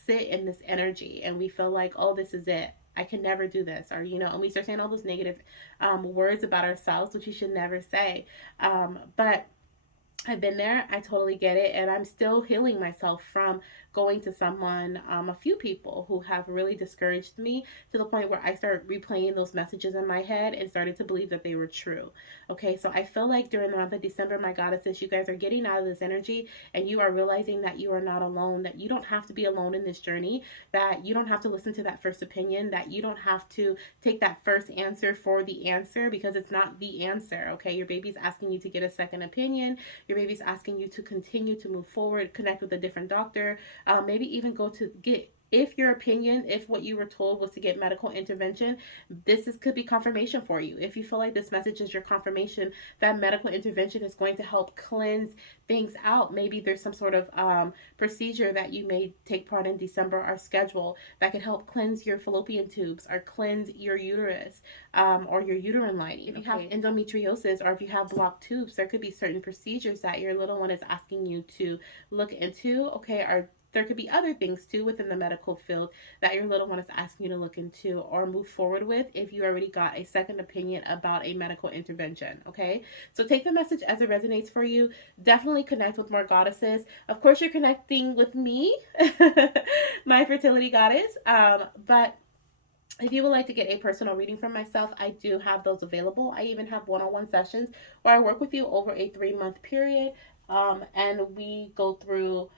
sit in this energy and we feel like, oh, this is it. I can never do this, or, and we start saying all those negative words about ourselves, which you should never say. But I've been there. I totally get it. And I'm still healing myself from going to someone, a few people who have really discouraged me to the point where I started replaying those messages in my head and started to believe that they were true. Okay, so I feel like during the month of December, my goddesses, you guys are getting out of this energy and you are realizing that you are not alone, that you don't have to be alone in this journey, that you don't have to listen to that first opinion, that you don't have to take that first answer for the answer because it's not the answer. Okay, your baby's asking you to get a second opinion. Your baby's asking you to continue to move forward, connect with a different doctor, maybe even go to get, if your opinion, if what you were told was to get medical intervention, could be confirmation for you. If you feel like this message is your confirmation that medical intervention is going to help cleanse things out, maybe there's some sort of procedure that you may take part in December or schedule that could help cleanse your fallopian tubes or cleanse your uterus, or your uterine lining. If you have endometriosis or if you have blocked tubes, there could be certain procedures that your little one is asking you to look into. Okay, or there could be other things too within the medical field that your little one is asking you to look into or move forward with if you already got a second opinion about a medical intervention. Okay, so take the message as it resonates for you. Definitely connect with more goddesses. Of course, you're connecting with me, my fertility goddess. But if you would like to get a personal reading from myself, I do have those available. I even have one-on-one sessions where I work with you over a 3-month period, and we go through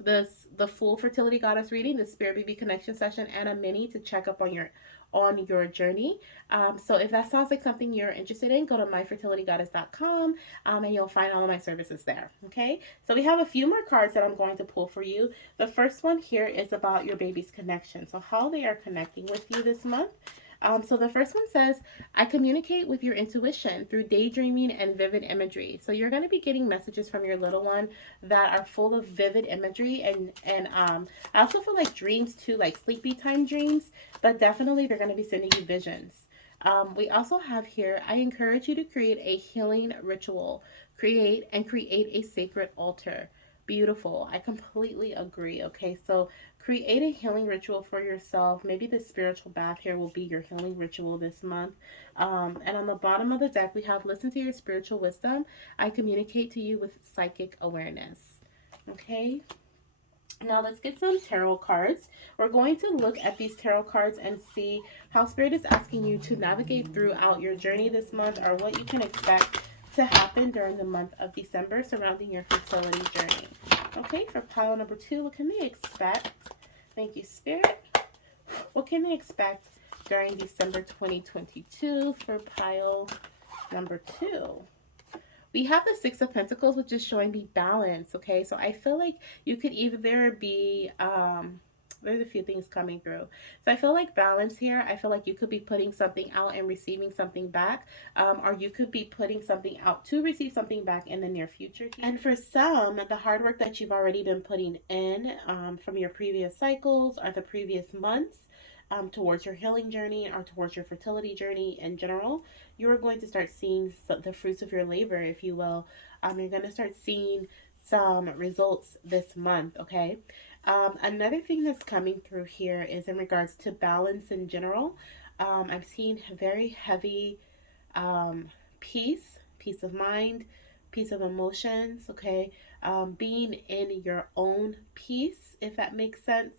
the full fertility goddess reading, the spirit baby connection session, and a mini to check up on your journey. So if that sounds like something you're interested in, go to myfertilitygoddess.com, and you'll find all of my services there. Okay, so we have a few more cards that I'm going to pull for you. The first one here is about your baby's connection, so how they are connecting with you this month. So the first one says, I communicate with your intuition through daydreaming and vivid imagery. So you're going to be getting messages from your little one that are full of vivid imagery, and I also feel like dreams too, like sleepy time dreams, but definitely they're going to be sending you visions. We also have here, I encourage you to create a healing ritual, create a sacred altar. Beautiful. I completely agree. Okay, so create a healing ritual for yourself. Maybe the spiritual bath here will be your healing ritual this month. And on the bottom of the deck, we have listen to your spiritual wisdom. I communicate to you with psychic awareness. Okay, now let's get some tarot cards. We're going to look at these tarot cards and see how Spirit is asking you to navigate throughout your journey this month, or what you can expect to happen during the month of December surrounding your fertility journey. Okay, for pile number 2, what can they expect? Thank you, Spirit. What can they expect during December 2022 for pile number 2? We have the Six of Pentacles, which is showing me balance. Okay, so I feel like you could either be there's a few things coming through. So I feel like balance here. I feel like you could be putting something out and receiving something back, or you could be putting something out to receive something back in the near future. And for some, the hard work that you've already been putting in, from your previous cycles or the previous months, towards your healing journey or towards your fertility journey in general, you're going to start seeing the fruits of your labor, if you will. You're going to start seeing some results this month, okay? Another thing that's coming through here is in regards to balance in general. I'm seeing very heavy peace of mind, peace of emotions, okay? Being in your own peace, if that makes sense.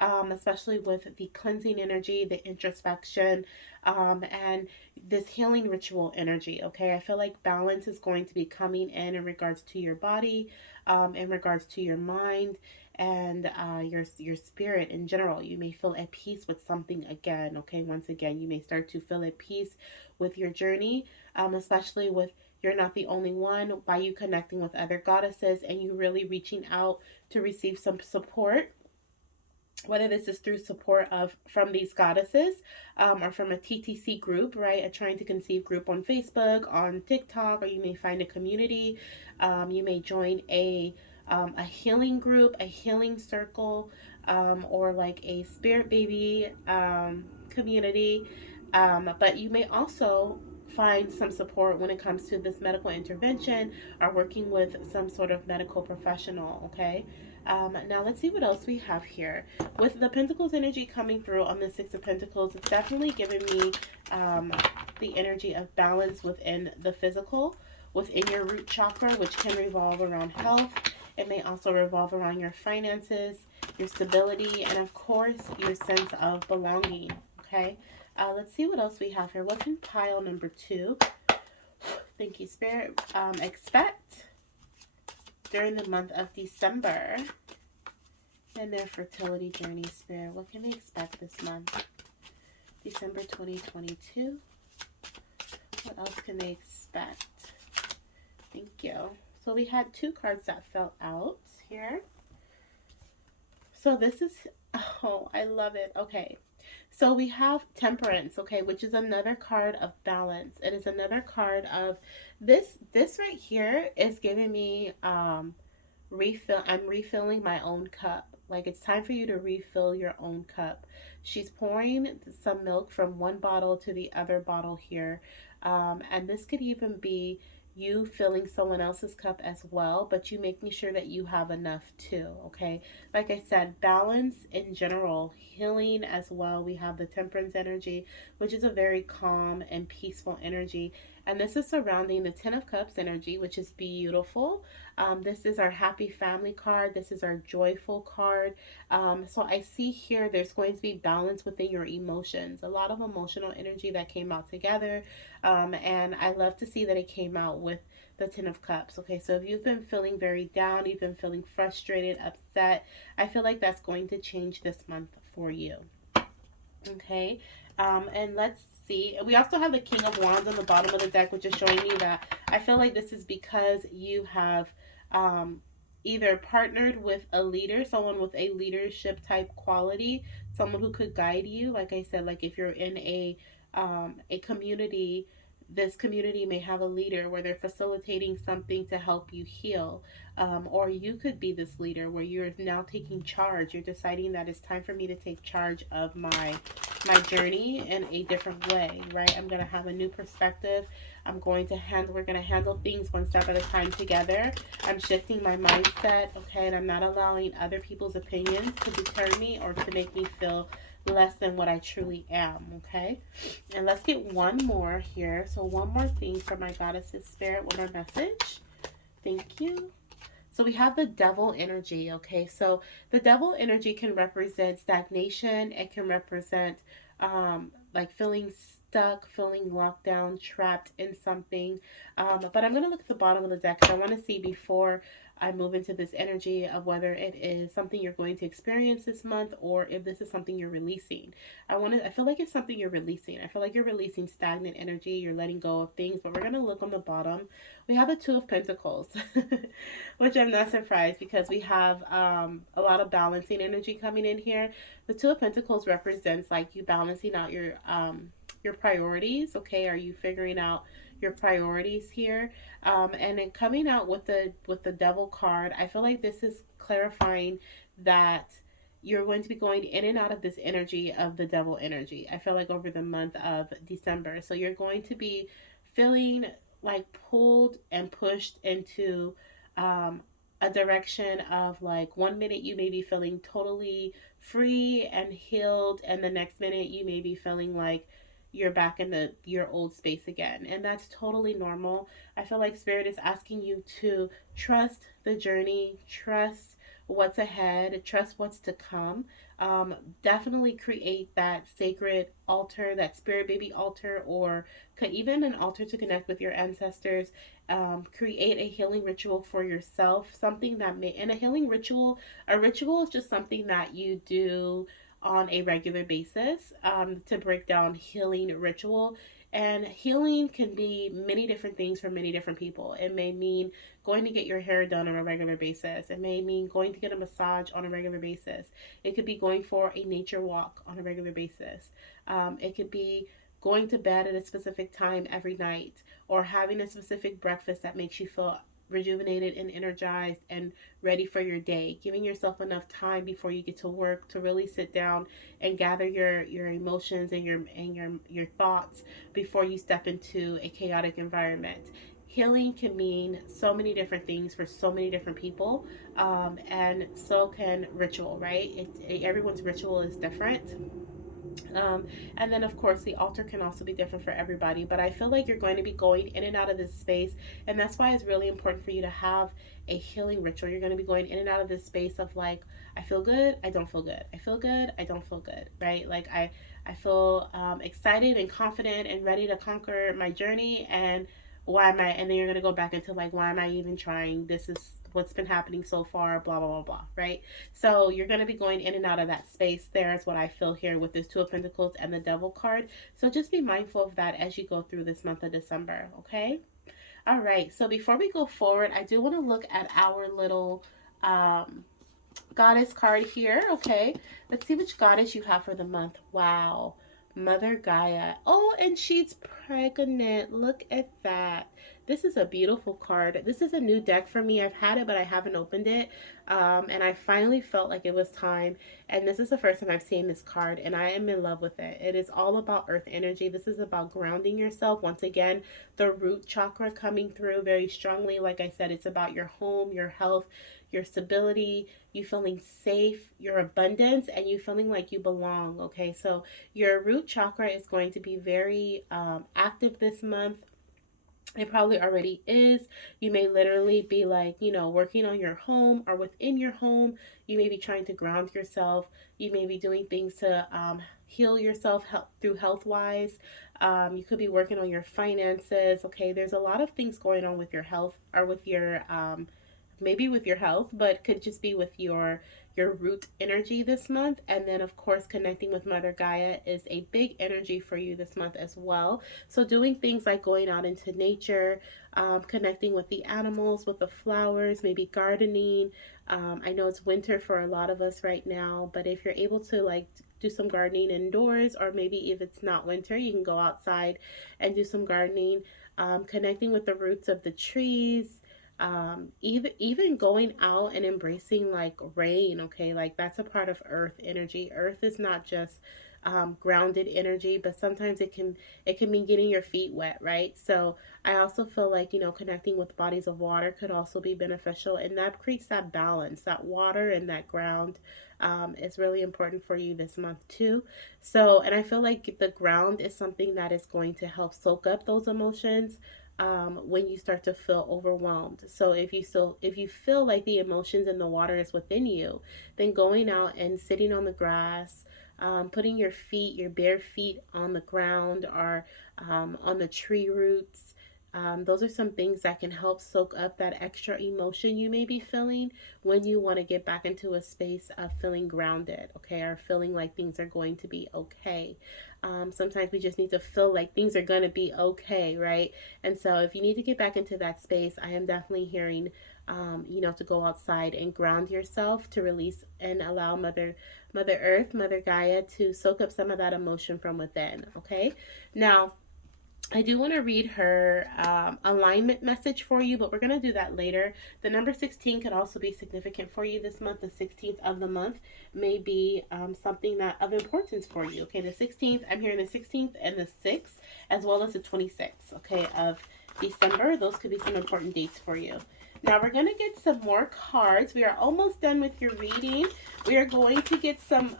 Especially with the cleansing energy, the introspection, and this healing ritual energy. Okay, I feel like balance is going to be coming in regards to your body, in regards to your mind, and your spirit in general. You may feel at peace with something again. Okay, once again, you may start to feel at peace with your journey, especially with you're not the only one, by you connecting with other goddesses and you really reaching out to receive some support, whether this is through support of from these goddesses, or from a TTC group, right? A trying to conceive group on Facebook, on TikTok, or you may find a community. You may join a healing group, a healing circle, or like a spirit baby community. But you may also find some support when it comes to this medical intervention or working with some sort of medical professional, okay? Now let's see what else we have here. With the Pentacles energy coming through on the Six of Pentacles, it's definitely giving me the energy of balance within the physical. within your root chakra, which can revolve around health. It may also revolve around your finances, your stability, and of course, your sense of belonging. Okay, let's see what else we have here. What's in pile number 2? Thank you, Spirit. Expect during the month of December in their fertility journey, Spirit. What can they expect this month? December 2022. What else can they expect? Thank you. So we had 2 cards that fell out here. So this is, oh, I love it. Okay. So we have Temperance, okay, which is another card of balance. It is another card of this right here is giving me I'm refilling my own cup. Like it's time for you to refill your own cup. She's pouring some milk from one bottle to the other bottle here. And this could even be you filling someone else's cup as well, but you making sure that you have enough too, okay? Like I said, balance in general, healing as well. We have the temperance energy, which is a very calm and peaceful energy. And this is surrounding the Ten of Cups energy, which is beautiful. This is our happy family card. This is our joyful card. So I see here there's going to be balance within your emotions. A lot of emotional energy that came out together. And I love to see that it came out with the Ten of Cups. Okay, so if you've been feeling very down, you've been feeling frustrated, upset, I feel like that's going to change this month for you. Okay, and let's see. We also have the King of Wands on the bottom of the deck, which is showing me that I feel like this is because you have um, either partnered with a leader, someone with a leadership type quality, someone who could guide you. Like I said, like if you're in a community, this community may have a leader where they're facilitating something to help you heal. Or you could be this leader where you're now taking charge. You're deciding that it's time for me to take charge of my journey in a different way, right? I'm gonna have a new perspective. We're gonna handle things one step at a time together. I'm shifting my mindset, okay, and I'm not allowing other people's opinions to deter me or to make me feel less than what I truly am, okay? And let's get one more here. So one more thing for my goddess's spirit with our message. Thank you. So we have the devil energy, okay? So the devil energy can represent stagnation. It can represent like feeling stuck, feeling locked down, trapped in something. But I'm going to look at the bottom of the deck because I want to see before I move into this energy of whether it is something you're going to experience this month or if this is something you're releasing. I feel like it's something you're releasing. I feel like you're releasing stagnant energy, you're letting go of things, but we're going to look on the bottom. We have the Two of Pentacles, which I'm not surprised because we have a lot of balancing energy coming in here. The Two of Pentacles represents like you balancing out your priorities. Okay, are you figuring out your priorities here? And then coming out with the Devil card, I feel like this is clarifying that you're going to be going in and out of this energy of the devil energy. I feel like over the month of December. So you're going to be feeling like pulled and pushed into um, a direction of like 1 minute you may be feeling totally free and healed, and the next minute you may be feeling like you're back in your old space again, and that's totally normal. I feel like spirit is asking you to trust the journey, trust what's ahead, trust what's to come. um, Definitely create that sacred altar, that spirit baby altar, or even an altar to connect with your ancestors. Create a healing ritual for yourself, something that may, and a ritual is just something that you do on a regular basis, to break down healing ritual. And healing can be many different things for many different people. It may mean going to get your hair done on a regular basis. It may mean going to get a massage on a regular basis. It could be going for a nature walk on a regular basis. It could be going to bed at a specific time every night, or having a specific breakfast that makes you feel rejuvenated and energized and ready for your day, giving yourself enough time before you get to work to really sit down and gather your emotions and your thoughts before you step into a chaotic environment. Healing can mean so many different things for so many different people, and so can ritual, right? Everyone's ritual is different. Um, and then, of course, the altar can also be different for everybody. But I feel like you're going to be going in and out of this space. And that's why it's really important for you to have a healing ritual. You're going to be going in and out of this space of like, I feel good, I don't feel good. I feel good, I don't feel good, right? Like, I feel excited and confident and ready to conquer my journey. And why am I? And then you're going to go back into like, why am I even trying? This is what's been happening so far, blah, blah, blah, blah, right? So you're going to be going in and out of that space. There is what I feel here with this Two of Pentacles and the Devil card. So just be mindful of that as you go through this month of December, okay? All right. So before we go forward, I do want to look at our little goddess card here. Okay, let's see which goddess you have for the month. Wow, Mother Gaia. Oh, and she's pregnant. Look at that. This is a beautiful card. This is a new deck for me. I've had it, but I haven't opened it. And I finally felt like it was time. And this is the first time I've seen this card, and I am in love with it. It is all about earth energy. This is about grounding yourself. Once again, the root chakra coming through very strongly. Like I said, it's about your home, your health, your stability, you feeling safe, your abundance, and you feeling like you belong. Okay, so your root chakra is going to be very active this month. It probably already is. You may literally be like, working on your home or within your home. You may be trying to ground yourself. You may be doing things to heal yourself through health wise. You could be working on your finances. Okay, there's a lot of things going on with your health or with your maybe with your health, but could just be with your root energy this month. And then of course connecting with Mother Gaia is a big energy for you this month as well. So doing things like going out into nature, connecting with the animals, with the flowers, maybe gardening. I know it's winter for a lot of us right now, but if you're able to like do some gardening indoors, or maybe if it's not winter, you can go outside and do some gardening, connecting with the roots of the trees, even going out and embracing like rain. Okay, like that's a part of earth energy. Earth is not just grounded energy, but sometimes it can mean getting your feet wet, right? So I also feel like connecting with bodies of water could also be beneficial, and that creates that balance. That water and that ground is really important for you this month too. So, and I feel like the ground is something that is going to help soak up those emotions when you start to feel overwhelmed. So if you feel like the emotions and the water is within you, then going out and sitting on the grass, putting your bare feet on the ground, or on the tree roots. Those are some things that can help soak up that extra emotion you may be feeling when you want to get back into a space of feeling grounded, okay, or feeling like things are going to be okay. Sometimes we just need to feel like things are going to be okay, right? And so, if you need to get back into that space, I am definitely hearing, to go outside and ground yourself, to release and allow Mother Earth, Mother Gaia, to soak up some of that emotion from within. Okay. Now, I do want to read her alignment message for you, but we're going to do that later. The number 16 could also be significant for you this month. The 16th of the month may be something that of importance for you. Okay, the 16th, I'm hearing the 16th and the 6th, as well as the 26th, okay, of December. Those could be some important dates for you. Now we're going to get some more cards. We are almost done with your reading. We are going to get some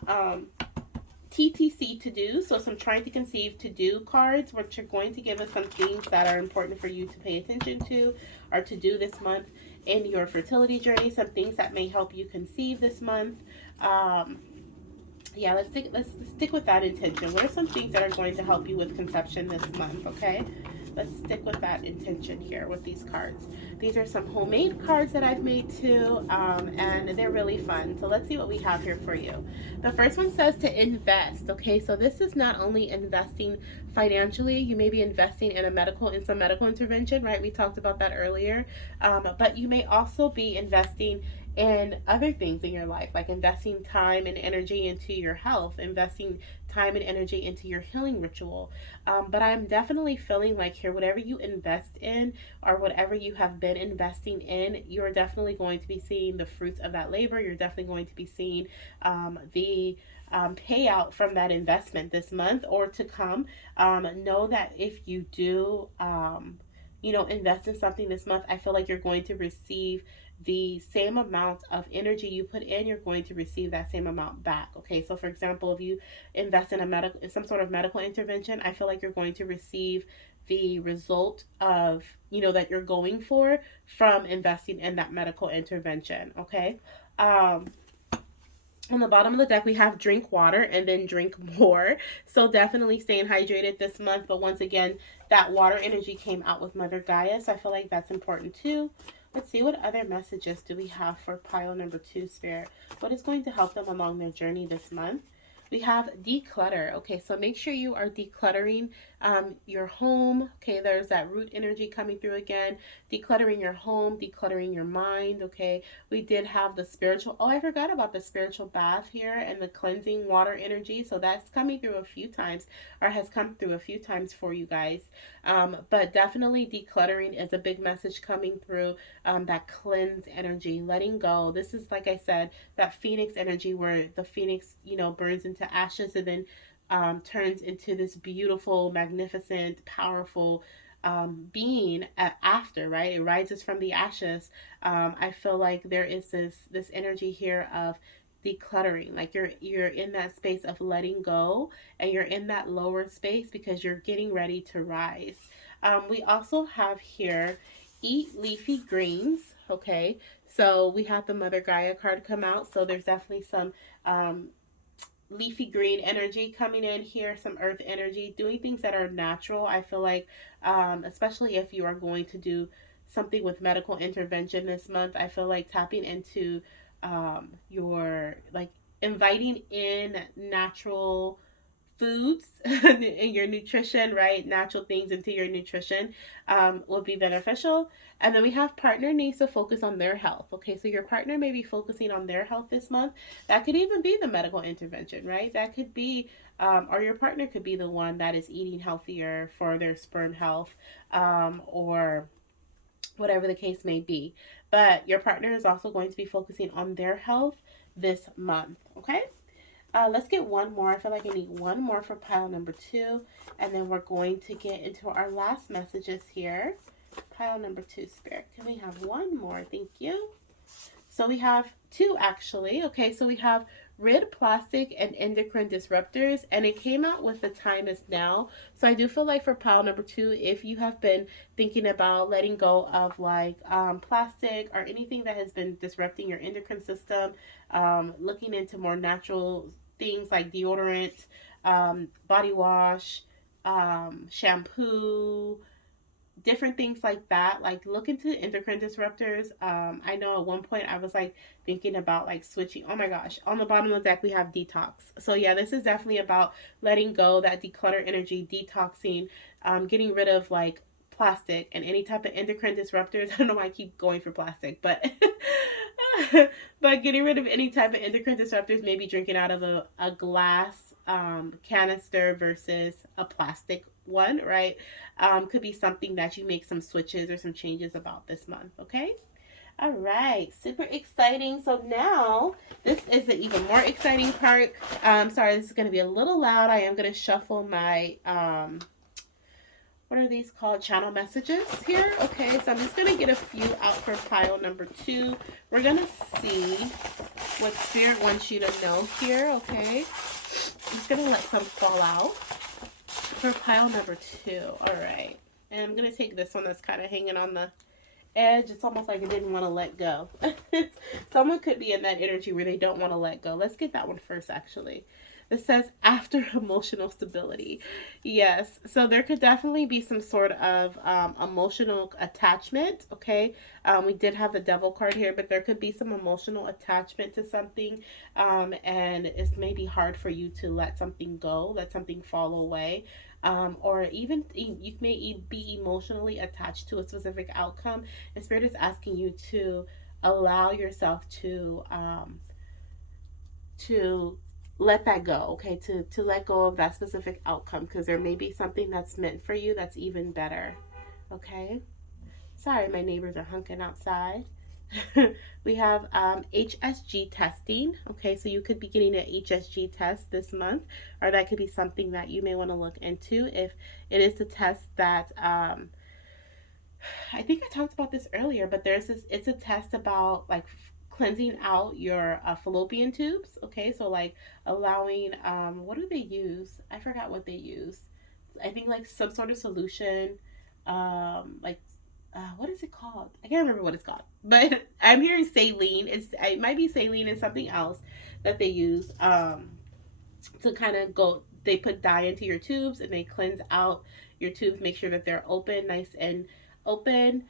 TTC to do, so some trying to conceive to do cards, which are going to give us some things that are important for you to pay attention to or to do this month in your fertility journey, some things that may help you conceive this month. Um, yeah, let's stick with that intention. What are some things that are going to help you with conception this month? Okay, let's stick with that intention here with these cards. These are some homemade cards that I've made too, and they're really fun. So let's see what we have here for you. The first one says to invest. Okay, so this is not only investing financially. You may be investing in some medical intervention, right? We talked about that earlier, but you may also be investing in other things in your life, like investing time and energy into your health, investing time and energy into your healing ritual. But I'm definitely feeling like here, whatever you invest in or whatever you have been investing in, you're definitely going to be seeing the fruits of that labor. You're definitely going to be seeing the payout from that investment this month or to come. Know that if you do, invest in something this month, I feel like you're going to receive the same amount of energy you put in, you're going to receive that same amount back. Okay, so for example, if you invest in some sort of medical intervention, I feel like you're going to receive the result of, that you're going for from investing in that medical intervention. Okay. Um, on the bottom of the deck, we have drink water and then drink more. So definitely staying hydrated this month. But once again, that water energy came out with Mother Gaia. So I feel like that's important too. Let's see, what other messages do we have for pile number 2, Spirit? What is going to help them along their journey this month? We have declutter. Okay, so make sure you are decluttering your home. Okay, there's that root energy coming through again. Decluttering your home, decluttering your mind. Okay, we did have the spiritual. Oh, I forgot about the spiritual bath here and the cleansing water energy. So that's coming through a few times, or has come through a few times for you guys. But definitely decluttering is a big message coming through. That cleanse energy, letting go. This is, like I said, that phoenix energy where the phoenix, burns into ashes and then turns into this beautiful, magnificent, powerful being after, right? It rises from the ashes. I feel like there is this energy here of decluttering, like you're in that space of letting go, and you're in that lower space because you're getting ready to rise. We also have here eat leafy greens. Okay, so we have the Mother Gaia card come out, so there's definitely some leafy green energy coming in here, some earth energy, doing things that are natural. I feel like, especially if you are going to do something with medical intervention this month, I feel like tapping into your, like, inviting in natural foods in your nutrition, right? Natural things into your nutrition will be beneficial. And then we have partner needs to focus on their health. Okay, so your partner may be focusing on their health this month. That could even be the medical intervention, right? That could be, or your partner could be the one that is eating healthier for their sperm health, or whatever the case may be. But your partner is also going to be focusing on their health this month. Okay. Let's get one more. I feel like I need one more for pile number 2, and then we're going to get into our last messages here. Pile number 2, Spirit. Can we have one more? Thank you. So we have 2 actually. Okay, so we have rid plastic and endocrine disruptors, and it came out with the time is now. So I do feel like for pile number 2, if you have been thinking about letting go of like plastic or anything that has been disrupting your endocrine system, looking into more natural things like deodorant, body wash, shampoo, different things like that. Like, look into endocrine disruptors. I know at one point I was like thinking about like switching. Oh my gosh, on the bottom of the deck we have detox. So yeah, this is definitely about letting go, that declutter energy, detoxing, getting rid of like plastic and any type of endocrine disruptors. I don't know why I keep going for plastic, but but getting rid of any type of endocrine disruptors, maybe drinking out of a glass canister versus a plastic one, right? Could be something that you make some switches or some changes about this month. Okay. All right, super exciting. So now this is the even more exciting part. Sorry, this is going to be a little loud. I am going to shuffle my what are these called? Channel messages here. Okay, so I'm just going to get a few out for pile number 2. We're going to see what Spirit wants you to know here. Okay, I'm just going to let some fall out for pile number 2. All right, and I'm going to take this one that's kind of hanging on the edge. It's almost like it didn't want to let go. Someone could be in that energy where they don't want to let go. Let's get that one first, actually. It says after emotional stability. Yes, so there could definitely be some sort of emotional attachment. Okay, we did have the devil card here, but there could be some emotional attachment to something, and it's maybe hard for you to let something go, let something fall away. Or even you may be emotionally attached to a specific outcome, and Spirit is asking you to allow yourself to let that go. Okay, to let go of that specific outcome, because there may be something that's meant for you that's even better. Okay, sorry, my neighbors are honking outside. We have HSG testing. Okay, so you could be getting an HSG test this month, or that could be something that you may want to look into if it is the test that I think I talked about this earlier, but there's this, it's a test about like cleansing out your fallopian tubes. Okay, so like allowing, what do they use? I forgot what they use. I think like some sort of solution, like what is it called? I can't remember what it's called, but I'm hearing saline. It might be saline and something else that they use. To kind of go, they put dye into your tubes and they cleanse out your tubes, make sure that they're open, nice and open.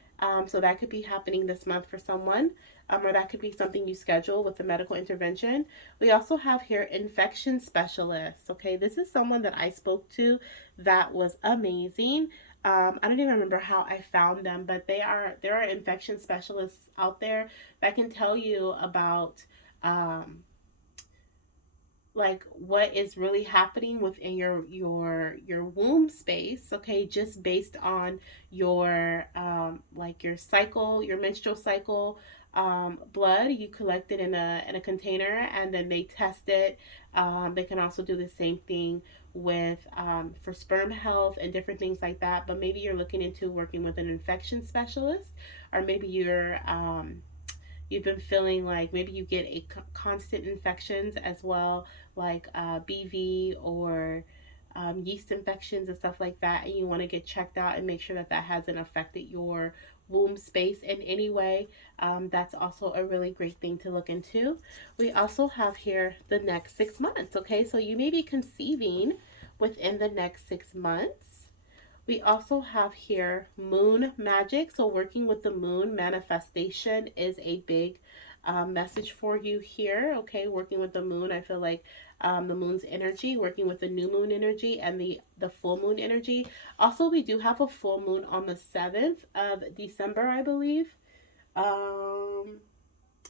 So that could be happening this month for someone, or that could be something you schedule with the medical intervention. We also have here infection specialists. Okay, this is someone that I spoke to that was amazing. I don't even remember how I found them, but there are infection specialists out there that can tell you about um, like what is really happening within your womb space, okay, just based on your like your cycle, your menstrual cycle, blood you collect it in a container and then they test it. They can also do the same thing with for sperm health and different things like that, but maybe you're looking into working with an infection specialist, or maybe you've been feeling like maybe you get a constant infections as well, like BV or yeast infections and stuff like that, and you want to get checked out and make sure that that hasn't affected your womb space in any way. That's also a really great thing to look into. We also have here the next 6 months. Okay, so you may be conceiving within the next 6 months. We also have here moon magic. So, working with the moon, manifestation is a big message for you here. Okay, working with the moon, I feel like the moon's energy, working with the new moon energy and the full moon energy. Also, we do have a full moon on the 7th of December, I believe. Um,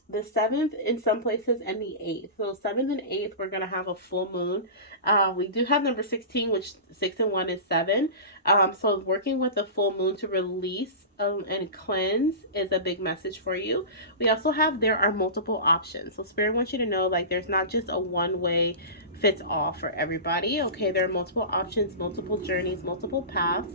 the 7th in some places and the 8th. So 7th and 8th, we're going to have a full moon. We do have number 16, which 6 and 1 is 7. So working with a full moon to release and cleanse is a big message for you. We also have, there are multiple options. So Spirit wants you to know, like, there's not just a one way fits all for everybody. Okay, there are multiple options, multiple journeys, multiple paths.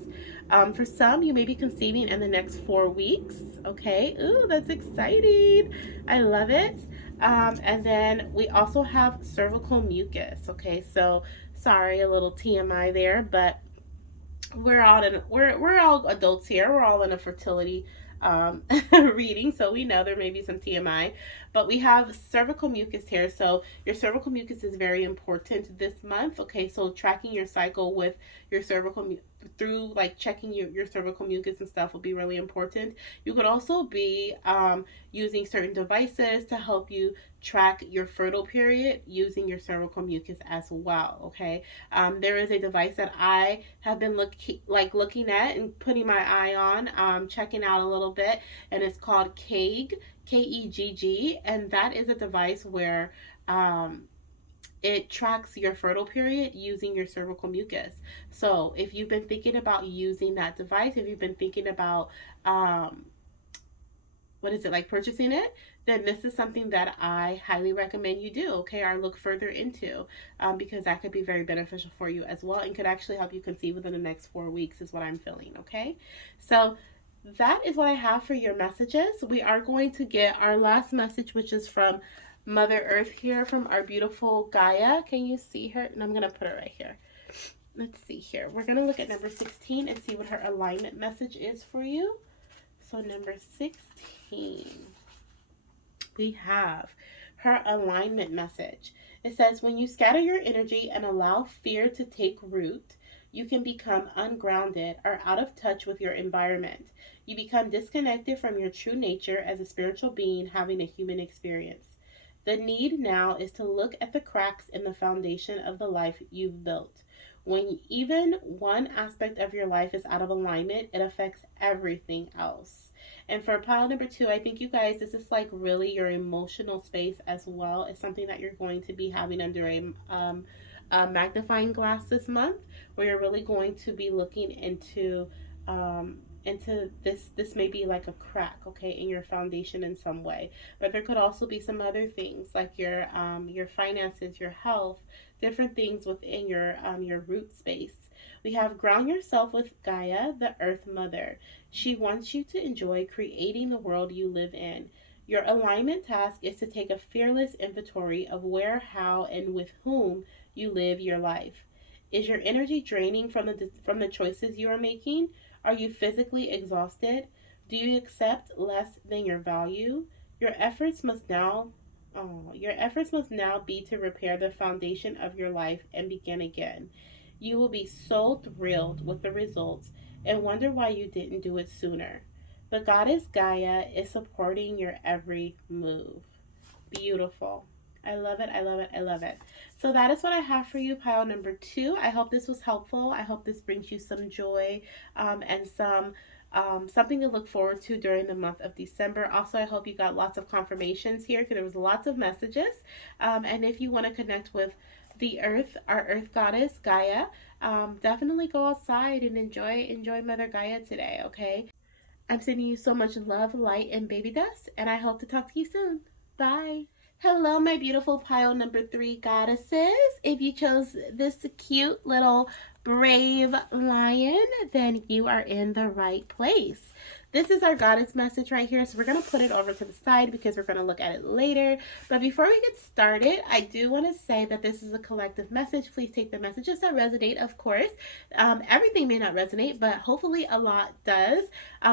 For some, you may be conceiving in the next 4 weeks. Okay, ooh, that's exciting. I love it. And then we also have cervical mucus. Okay, so sorry, a little TMI there, but we're all adults here. We're all in a fertility reading, so we know there may be some TMI, but we have cervical mucus here. So your cervical mucus is very important this month. Okay, so tracking your cycle with your through like checking your cervical mucus and stuff will be really important. You could also be using certain devices to help you track your fertile period using your cervical mucus as well. Okay, there is a device that I have been looking at and putting my eye on, checking out a little bit, and it's called KEGG, KEGG, and that is a device where it tracks your fertile period using your cervical mucus. So if you've been thinking about using that device, if you've been thinking about what is it, like purchasing it, then this is something that I highly recommend you do, okay, or look further into, because that could be very beneficial for you as well and could actually help you conceive within the next 4 weeks, is what I'm feeling, okay? So that is what I have for your messages. We are going to get our last message, which is from Mother Earth here, from our beautiful Gaia. Can you see her? And I'm going to put it right here. Let's see here. We're going to look at number 16 and see what her alignment message is for you. So number 16, we have her alignment message. It says, when you scatter your energy and allow fear to take root, you can become ungrounded or out of touch with your environment. You become disconnected from your true nature as a spiritual being having a human experience. The need now is to look at the cracks in the foundation of the life you've built. When even one aspect of your life is out of alignment, it affects everything else. And for pile number 2, I think you guys, this is like really your emotional space as well. It's something that you're going to be having under a magnifying glass this month, where you're really going to be looking into this. This may be like a crack, okay, in your foundation in some way, but there could also be some other things like your finances, your health, different things within your root space. We have ground yourself with Gaia, the Earth Mother. She wants you to enjoy creating the world you live in. Your alignment task is to take a fearless inventory of where, how, and with whom you live your life. Is your energy draining from the choices you are making? Are you physically exhausted? Do you accept less than your value? Your efforts must now your efforts must now be to repair the foundation of your life and begin again. You will be so thrilled with the results and wonder why you didn't do it sooner. The goddess Gaia is supporting your every move. Beautiful. I love it. I love it. I love it. So that is what I have for you, pile number 2. I hope this was helpful. I hope this brings you some joy and something to look forward to during the month of December. Also, I hope you got lots of confirmations here because there was lots of messages. And if you want to connect with the Earth, our Earth goddess Gaia, definitely go outside and enjoy Mother Gaia today. Okay. I'm sending you so much love, light, and baby dust, and I hope to talk to you soon. Bye. Hello, my beautiful pile number 3 goddesses. If you chose this cute little brave lion, then you are in the right place. This is our goddess message right here, so we're going to put it over to the side because we're going to look at it later. But before we get started, I do want to say that this is a collective message. Please take the messages that resonate, of course. Everything may not resonate, but hopefully a lot does.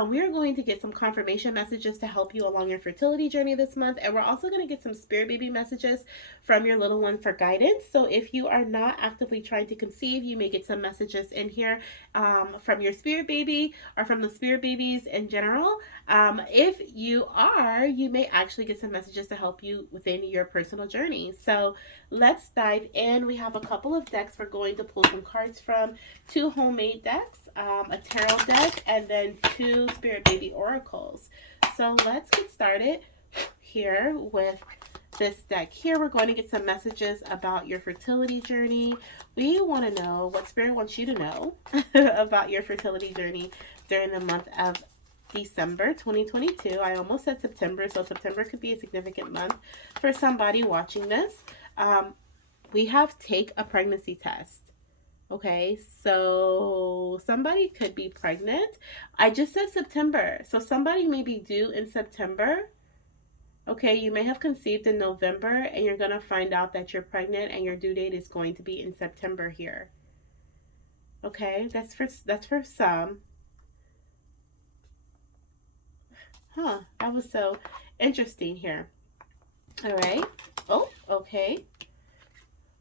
We are going to get some confirmation messages to help you along your fertility journey this month, and we're also going to get some spirit baby messages from your little one for guidance. So if you are not actively trying to conceive, you may get some messages in here from your spirit baby or from the spirit babies in general. If you are, you may actually get some messages to help you within your personal journey. So let's dive in. We have a couple of decks we're going to pull some cards from, 2 homemade decks, a tarot deck, and then 2 spirit baby oracles. So let's get started here with this deck. Here we're going to get some messages about your fertility journey. We want to know what spirit wants you to know about your fertility journey during the month of December 2022. I almost said September, so September could be a significant month for somebody watching this. We have take a pregnancy test. Okay, so somebody could be pregnant. I just said September, so somebody may be due in September. Okay, you may have conceived in November and you're going to find out that you're pregnant and your due date is going to be in September here. Okay, that's for some. That was so interesting here. All right. Oh, okay.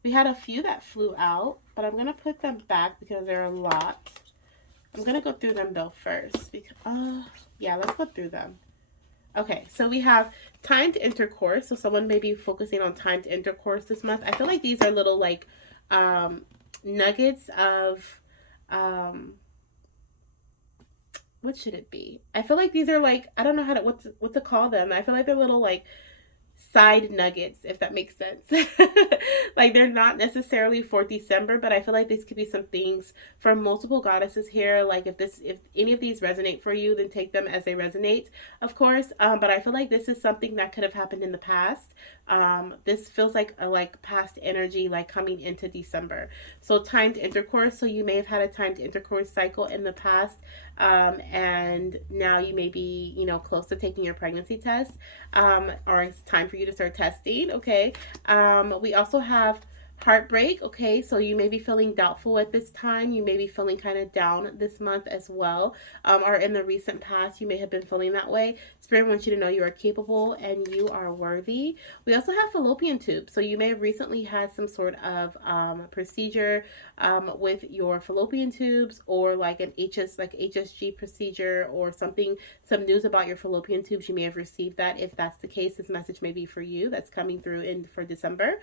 We had a few that flew out, but I'm going to put them back because there are a lot. I'm going to go through them though first. Because, yeah, let's go through them. Okay, so we have timed intercourse. So someone may be focusing on timed intercourse this month. I feel like these are little like nuggets of what should it be? I feel like these are like, I don't know how to what to call them. I feel like they're little like side nuggets, if that makes sense. Like they're not necessarily for December, but I feel like this could be some things for multiple goddesses here. Like if any of these resonate for you, then take them as they resonate, of course. But I feel like this is something that could have happened in the past. This feels like a like past energy, like coming into December. So timed intercourse. So you may have had a timed intercourse cycle in the past, and now you may be, close to taking your pregnancy test, or it's time for you to start testing. Okay. We also have heartbreak. Okay, so you may be feeling doubtful at this time. You may be feeling kind of down this month as well, or in the recent past you may have been feeling that way. Spirit wants you to know you are capable and you are worthy. We also have fallopian tubes, so you may have recently had some sort of procedure with your fallopian tubes, or like an HSG procedure or something, some news about your fallopian tubes. You may have received that. If that's the case, this message may be for you. That's coming through in for December.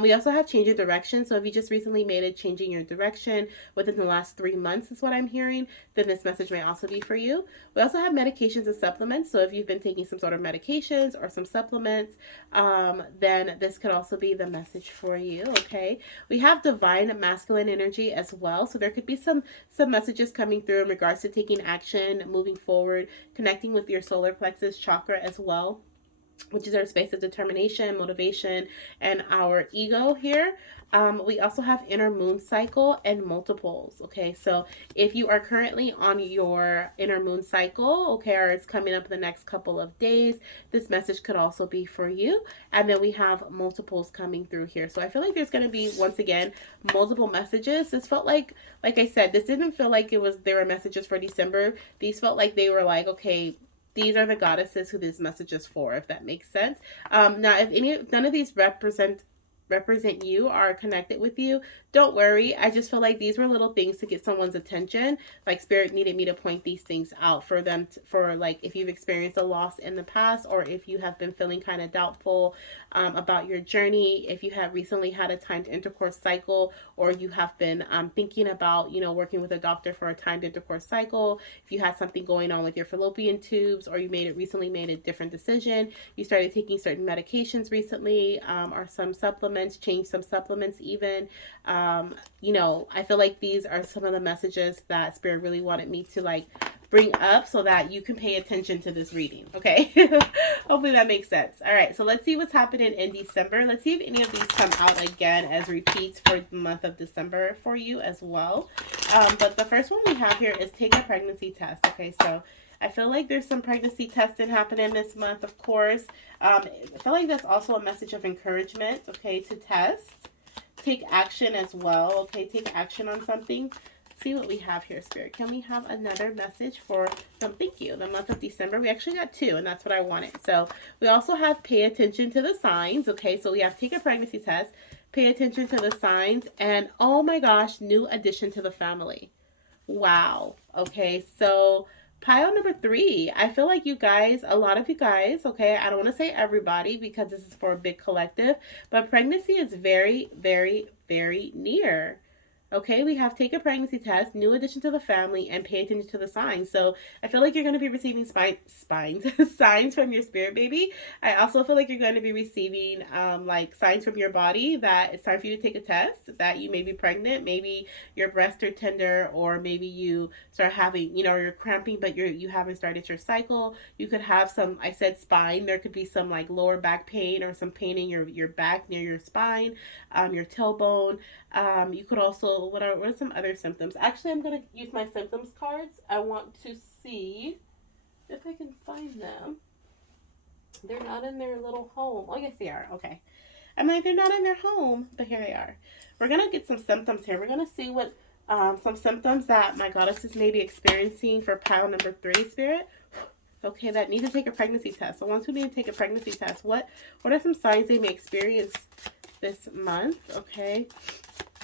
We also have change of direction. So if you just recently made a change in your direction within the last 3 months, is what I'm hearing, then this message may also be for you. We also have medications and supplements. So if you've been taking some sort of medications or some supplements, then this could also be the message for you. Okay. We have divine masculine energy as well. So there could be some messages coming through in regards to taking action, moving forward, connecting with your solar plexus chakra as well, which is our space of determination, motivation, and our ego here. We also have inner moon cycle and multiples. Okay, so if you are currently on your inner moon cycle, okay, or it's coming up in the next couple of days, this message could also be for you. And then we have multiples coming through here. So I feel like there's going to be, once again, multiple messages. This felt like I said, this didn't feel like there were messages for December. These felt like they were like, okay, these are the goddesses who this message is for, if that makes sense. Now, if none of these represent you are connected with you, don't worry. I just feel like these were little things to get someone's attention. Like spirit needed me to point these things out for them for like if you've experienced a loss in the past, or if you have been feeling kind of doubtful about your journey, if you have recently had a timed intercourse cycle, or you have been thinking about working with a doctor for a timed intercourse cycle, if you had something going on with your fallopian tubes, or you recently made a different decision, you started taking certain medications recently, or some supplements, changed some supplements even. I feel like these are some of the messages that Spirit really wanted me to like bring up so that you can pay attention to this reading. Okay. Hopefully that makes sense. All right. So let's see what's happening in December. Let's see if any of these come out again as repeats for the month of December for you as well. But the first one we have here is take a pregnancy test. Okay. So I feel like there's some pregnancy testing happening this month, of course. I feel like that's also a message of encouragement, okay, to test. Take action as well, okay? Take action on something. Let's see what we have here, Spirit. Can we have another message for thank you, the month of December? We actually got two, and that's what I wanted. So we also have pay attention to the signs, okay? So we have take a pregnancy test, pay attention to the signs, and oh my gosh, new addition to the family. Wow. Okay, so pile number 3. I feel like you guys, a lot of you guys, okay, I don't want to say everybody because this is for a big collective, but pregnancy is very, very, very near. Okay, we have take a pregnancy test, new addition to the family, and pay attention to the signs. So I feel like you're going to be receiving signs from your spirit baby. I also feel like you're going to be receiving like signs from your body that it's time for you to take a test, that you may be pregnant, maybe your breasts are tender, or maybe you start having, you're cramping, but you haven't started your cycle. You could have some, I said spine, there could be some like lower back pain or some pain in your back near your spine, your tailbone. You could also, what are some other symptoms? Actually, I'm going to use my symptoms cards. I want to see if I can find them. They're not in their little home. Oh, yes, they are. Okay. I'm like, they're not in their home, but here they are. We're going to get some symptoms here. We're going to see what some symptoms that my goddesses may be experiencing for pile number 3, Spirit. Okay, that need to take a pregnancy test. So ones who need to take a pregnancy test, what are some signs they may experience this month? Okay,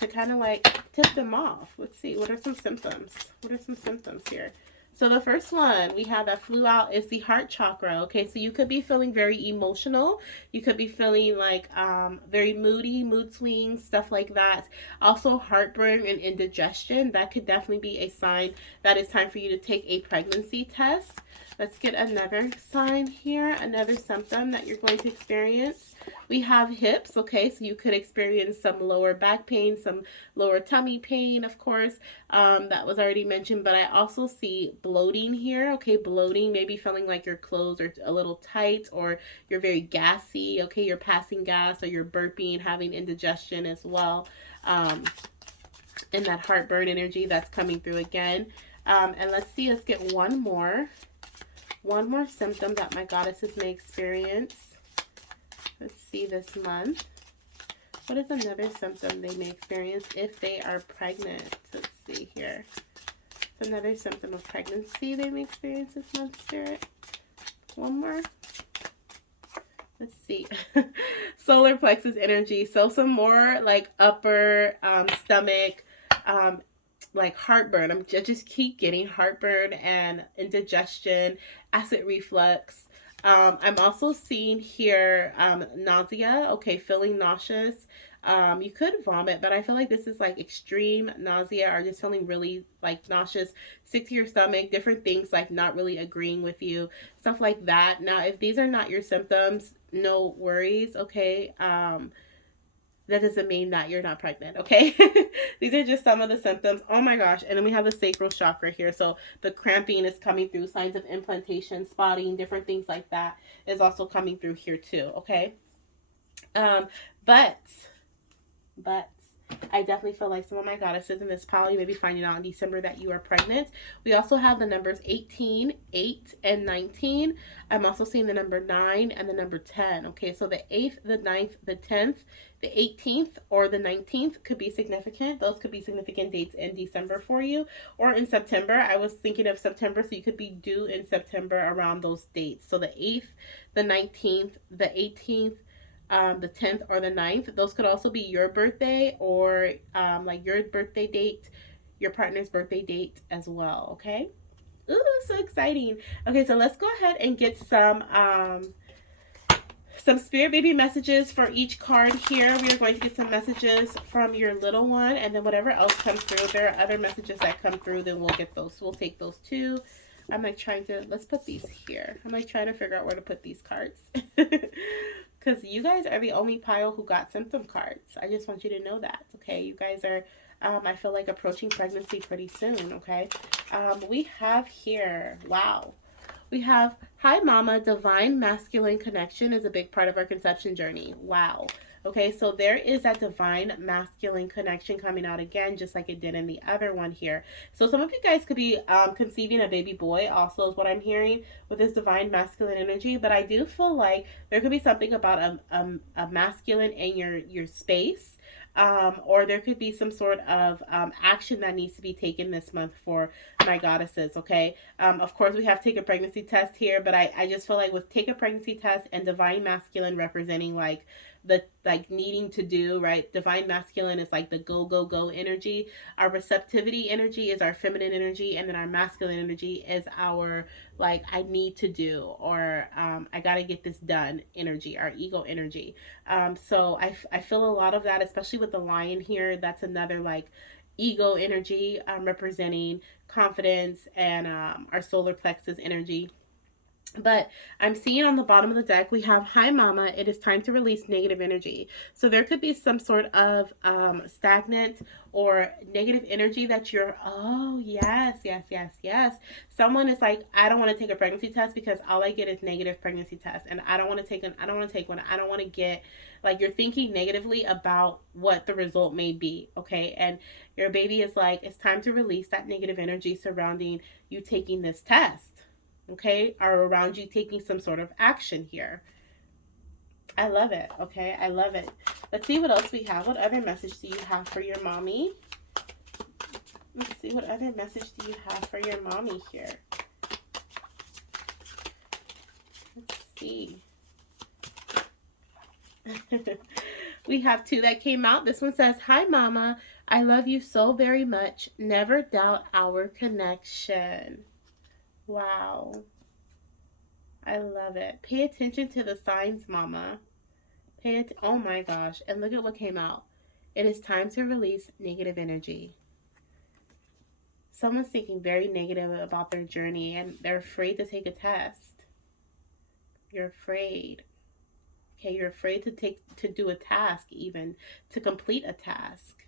to kind of like tip them off. Let's see, what are some symptoms? What are some symptoms here? So the first one we have that flew out is the heart chakra. Okay, so you could be feeling very emotional. You could be feeling like very moody, mood swings, stuff like that. Also heartburn and indigestion. That could definitely be a sign that it's time for you to take a pregnancy test. Let's get another sign here, another symptom that you're going to experience. We have hips, okay, so you could experience some lower back pain, some lower tummy pain, of course. That was already mentioned, but I also see bloating here, okay, bloating, maybe feeling like your clothes are a little tight, or you're very gassy, okay, you're passing gas, or you're burping, having indigestion as well. And that heartburn energy that's coming through again. And let's see, let's get one more symptom that my goddesses may experience. Let's see this month. What is another symptom they may experience if they are pregnant? Let's see here. It's another symptom of pregnancy they may experience this month, Spirit. One more. Let's see. Solar plexus energy. So some more like upper stomach, like heartburn. I just keep getting heartburn and indigestion, acid reflux. I'm also seeing here nausea. Okay, feeling nauseous. You could vomit, but I feel like this is like extreme nausea, or just feeling really like nauseous, sick to your stomach, different things like not really agreeing with you, stuff like that. Now, if these are not your symptoms, no worries, okay? That doesn't mean that you're not pregnant, okay? These are just some of the symptoms. Oh my gosh. And then we have the sacral chakra here. So the cramping is coming through, signs of implantation, spotting, different things like that is also coming through here too, okay? But But I definitely feel like some of my goddesses in this pile, you may be finding out in December that you are pregnant. We also have the numbers 18, 8, and 19. I'm also seeing the number 9 and the number 10. Okay, so the 8th, the 9th, the 10th, the 18th, or the 19th could be significant. Those could be significant dates in December for you. Or in September. I was thinking of September, so you could be due in September around those dates. So the 8th, the 19th, the 18th, the 10th or the 9th. Those could also be your birthday or like your birthday date, your partner's birthday date as well. Okay. Ooh, so exciting. Okay, so let's go ahead and get some spirit baby messages for each card here. We are going to get some messages from your little one, and then whatever else comes through. If there are other messages that come through, then we'll get those. We'll take those too. I'm like trying to, let's put these here. I'm like trying to figure out where to put these cards. Because you guys are the only pile who got symptom cards. I just want you to know that, okay? You guys are, I feel like, approaching pregnancy pretty soon, okay? We have here, wow. We have, hi mama, divine masculine connection is a big part of our conception journey. Wow. Okay, so there is that divine masculine connection coming out again, just like it did in the other one here. So some of you guys could be conceiving a baby boy, also, is what I'm hearing with this divine masculine energy. But I do feel like there could be something about a masculine in your space. Or there could be some sort of action that needs to be taken this month for my goddesses, okay? Of course, we have take a pregnancy test here, but I just feel like with take a pregnancy test and divine masculine representing like the like needing to do, right? Divine masculine is like the go go go energy. Our receptivity energy is our feminine energy, and then our masculine energy is our like I need to do, or I gotta get this done energy, our ego energy. So I feel a lot of that, especially with the lion here. That's another like ego energy, representing confidence and our solar plexus energy. But I'm seeing on the bottom of the deck, we have, hi, mama, it is time to release negative energy. So there could be some sort of stagnant or negative energy that you're, oh, yes, yes, yes, yes. Someone is like, I don't want to take a pregnancy test because all I get is negative pregnancy tests. And I don't want to take one. I don't want to take one. I don't want to get, like, you're thinking negatively about what the result may be. Okay. And your baby is like, it's time to release that negative energy surrounding you taking this test, okay, are around you taking some sort of action here. I love it, okay? I love it. Let's see what else we have. What other message do you have for your mommy? Let's see, what other message do you have for your mommy here? Let's see. We have two that came out. This one says, hi, mama. I love you so very much. Never doubt our connection. Wow. I love it. Pay attention to the signs, mama. Oh my gosh. And look at what came out. It is time to release negative energy. Someone's thinking very negative about their journey and they're afraid to take a test. You're afraid. Okay, you're afraid to do a task, even to complete a task.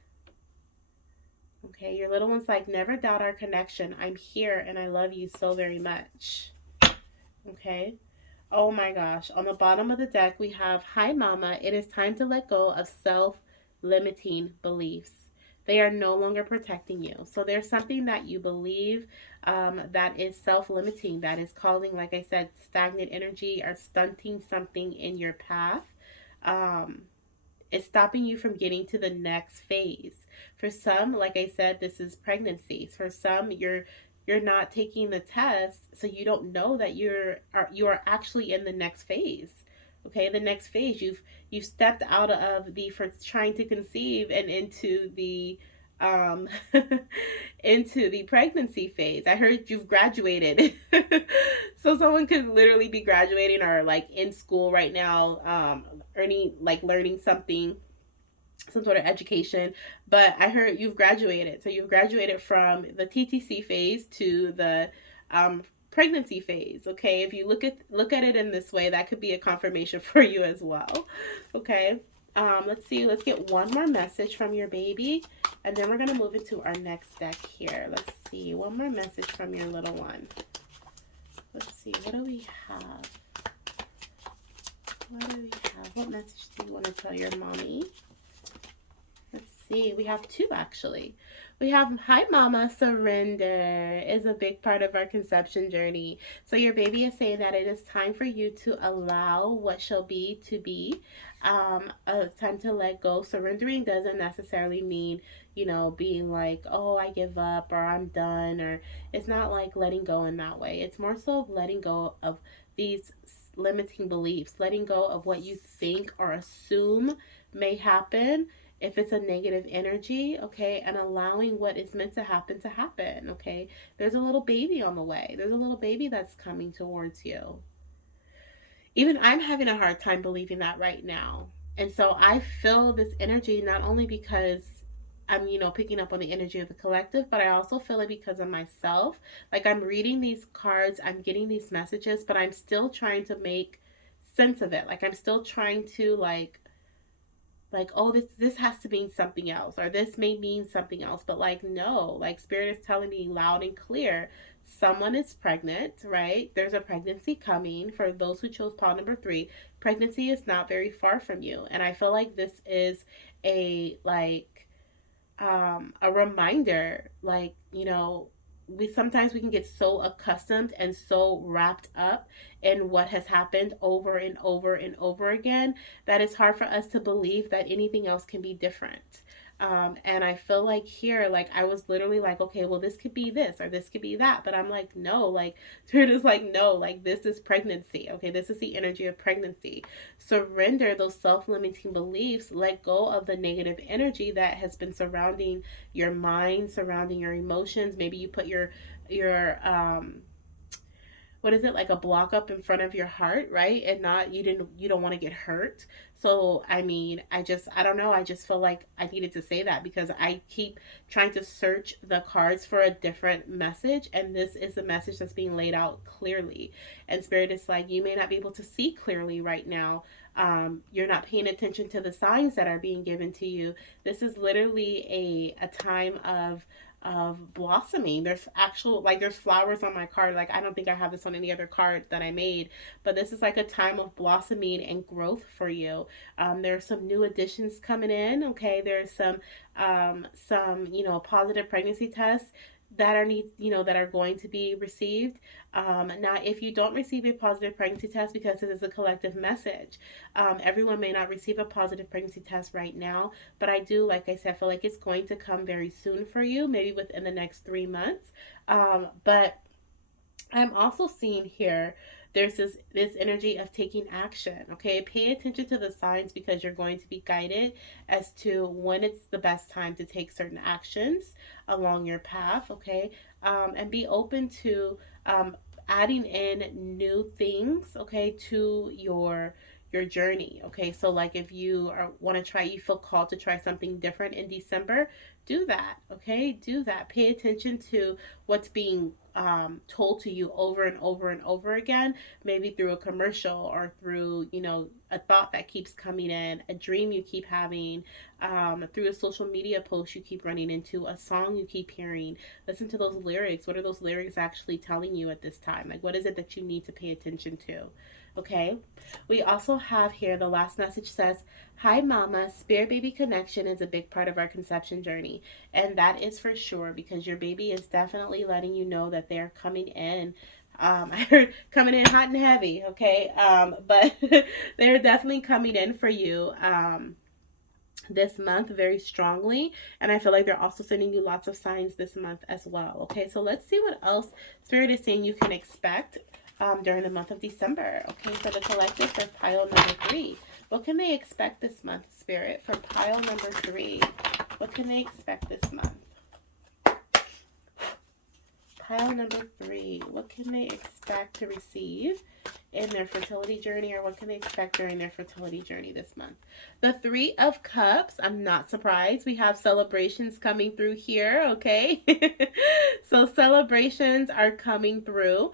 Okay, your little one's like, never doubt our connection. I'm here and I love you so very much. Okay. Oh my gosh. On the bottom of the deck, we have, hi, mama. It is time to let go of self-limiting beliefs. They are no longer protecting you. So there's something that you believe that is self-limiting, that is causing, like I said, stagnant energy or stunting something in your path. Um, it's stopping you from getting to the next phase. For some, like I said, this is pregnancy. For some, you're not taking the test, so you don't know that you are actually in the next phase. Okay, the next phase, you've stepped out of the for trying to conceive and into the um into the pregnancy phase. I heard you've graduated. So someone could literally be graduating or like in school right now, learning something, some sort of education. But I heard you've graduated. So you've graduated from the TTC phase to the pregnancy phase. Okay, if you look at it in this way, that could be a confirmation for you as well. Okay. Let's see. Let's get one more message from your baby, and then we're gonna move into our next deck here. Let's see. One more message from your little one. Let's see. What do we have? What do we have? What message do you want to tell your mommy? see. We have two actually. We have Hi Mama, surrender is a big part of our conception journey. So your baby is saying that it is time for you to allow what shall be to be. Time to let go. Surrendering doesn't necessarily mean, being like, oh, I give up or I'm done, or it's not like letting go in that way. It's more so of letting go of these limiting beliefs, letting go of what you think or assume may happen if it's a negative energy, okay, and allowing what is meant to happen, okay. There's a little baby on the way. There's a little baby that's coming towards you. Even I'm having a hard time believing that right now. And so I feel this energy not only because I'm, picking up on the energy of the collective, but I also feel it because of myself. Like I'm reading these cards, I'm getting these messages, but I'm still trying to make sense of it. Like I'm still trying to like, oh, this has to mean something else, or this may mean something else, but like no, like spirit is telling me loud and clear, someone is pregnant, right? There's a pregnancy coming. For those who chose pile number 3, pregnancy is not very far from you, and I feel like this is a reminder, like, we sometimes we can get so accustomed and so wrapped up in what has happened over and over and over again that it's hard for us to believe that anything else can be different. And I feel like here, like I was literally like, okay, well, this could be this or this could be that, but I'm like, no, like Spirit is like, no, like this is pregnancy, okay, this is the energy of pregnancy. Surrender those self-limiting beliefs, let go of the negative energy that has been surrounding your mind, surrounding your emotions. Maybe you put your what is it, like a block up in front of your heart, right? And not, you don't want to get hurt. So I mean, I don't know, I just feel like I needed to say that because I keep trying to search the cards for a different message, and this is the message that's being laid out clearly. And Spirit is like, you may not be able to see clearly right now. You're not paying attention to the signs that are being given to you. This is literally a time of blossoming. There's actual, like, there's flowers on my card. Like, I don't think I have this on any other card that I made, but this is like a time of blossoming and growth for you. There's some new additions coming in. Okay, there's some positive pregnancy tests that are that are going to be received. Now, if you don't receive a positive pregnancy test, because it is a collective message, everyone may not receive a positive pregnancy test right now, but I do, like I said, feel like it's going to come very soon for you, maybe within the next 3 months. But I'm also seeing here there's this energy of taking action. Okay, pay attention to the signs because you're going to be guided as to when it's the best time to take certain actions along your path. Okay, and be open to adding in new things. Okay, to your journey. Okay, so like if you want to try, you feel called to try something different in December, do that. Okay, do that. Pay attention to what's being told to you over and over and over again, maybe through a commercial or through, a thought that keeps coming in, a dream you keep having, through a social media post you keep running into, a song you keep hearing. Listen to those lyrics. What are those lyrics actually telling you at this time? Like, what is it that you need to pay attention to? Okay. We also have here the last message says, Hi, Mama. Spirit baby connection is a big part of our conception journey. And that is for sure because your baby is definitely letting you know that they're coming in. I heard coming in hot and heavy, okay? But they're definitely coming in for you. This month very strongly, and I feel like they're also sending you lots of signs this month as well. Okay, so let's see what else Spirit is saying you can expect during the month of December. Okay, for the collective, for pile number 3, what can they expect this month, Spirit? For pile number 3, what can they expect this month? Pile number 3, what can they expect to receive in their fertility journey, or what can they expect during their fertility journey this month? The 3 of Cups, I'm not surprised. We have celebrations coming through here, okay? So celebrations are coming through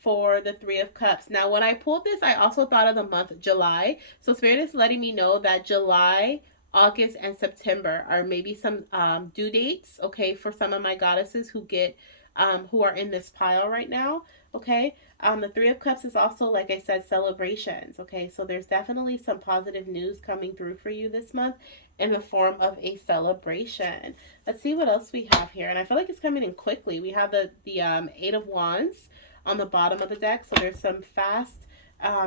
for the 3 of Cups. Now, when I pulled this, I also thought of the month July. So Spirit is letting me know that July, August, and September are maybe some due dates, okay, for some of my goddesses who are in this pile right now, okay? The Three of Cups is also, like I said, celebrations. Okay, so there's definitely some positive news coming through for you this month in the form of a celebration. Let's see what else we have here, and I feel like it's coming in quickly. We have the Eight of Wands on the bottom of the deck, so there's some fast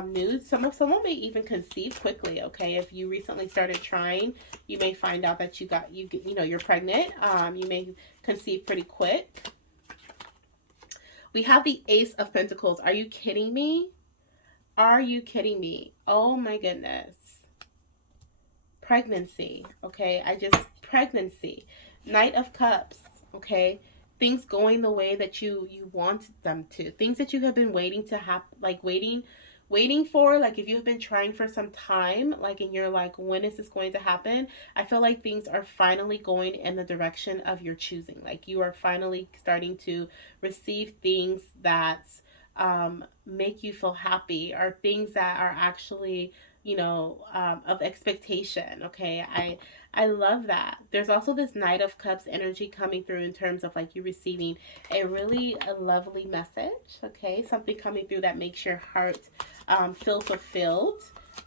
news. Someone may even conceive quickly. Okay, if you recently started trying, you may find out that you're pregnant. You may conceive pretty quick. We have the Ace of Pentacles. Are you kidding me? Are you kidding me? Oh my goodness. Pregnancy. Okay, pregnancy. Knight of Cups. Okay, things going the way that you want them to. Things that you have been waiting to happen, like waiting for, like if you've been trying for some time, like, and you're like, when is this going to happen? I feel like things are finally going in the direction of your choosing. Like you are finally starting to receive things that make you feel happy, or things that are actually, of expectation. Okay, I love that. There's also this Knight of Cups energy coming through in terms of like you receiving a lovely message. Okay, something coming through that makes your heart feel fulfilled.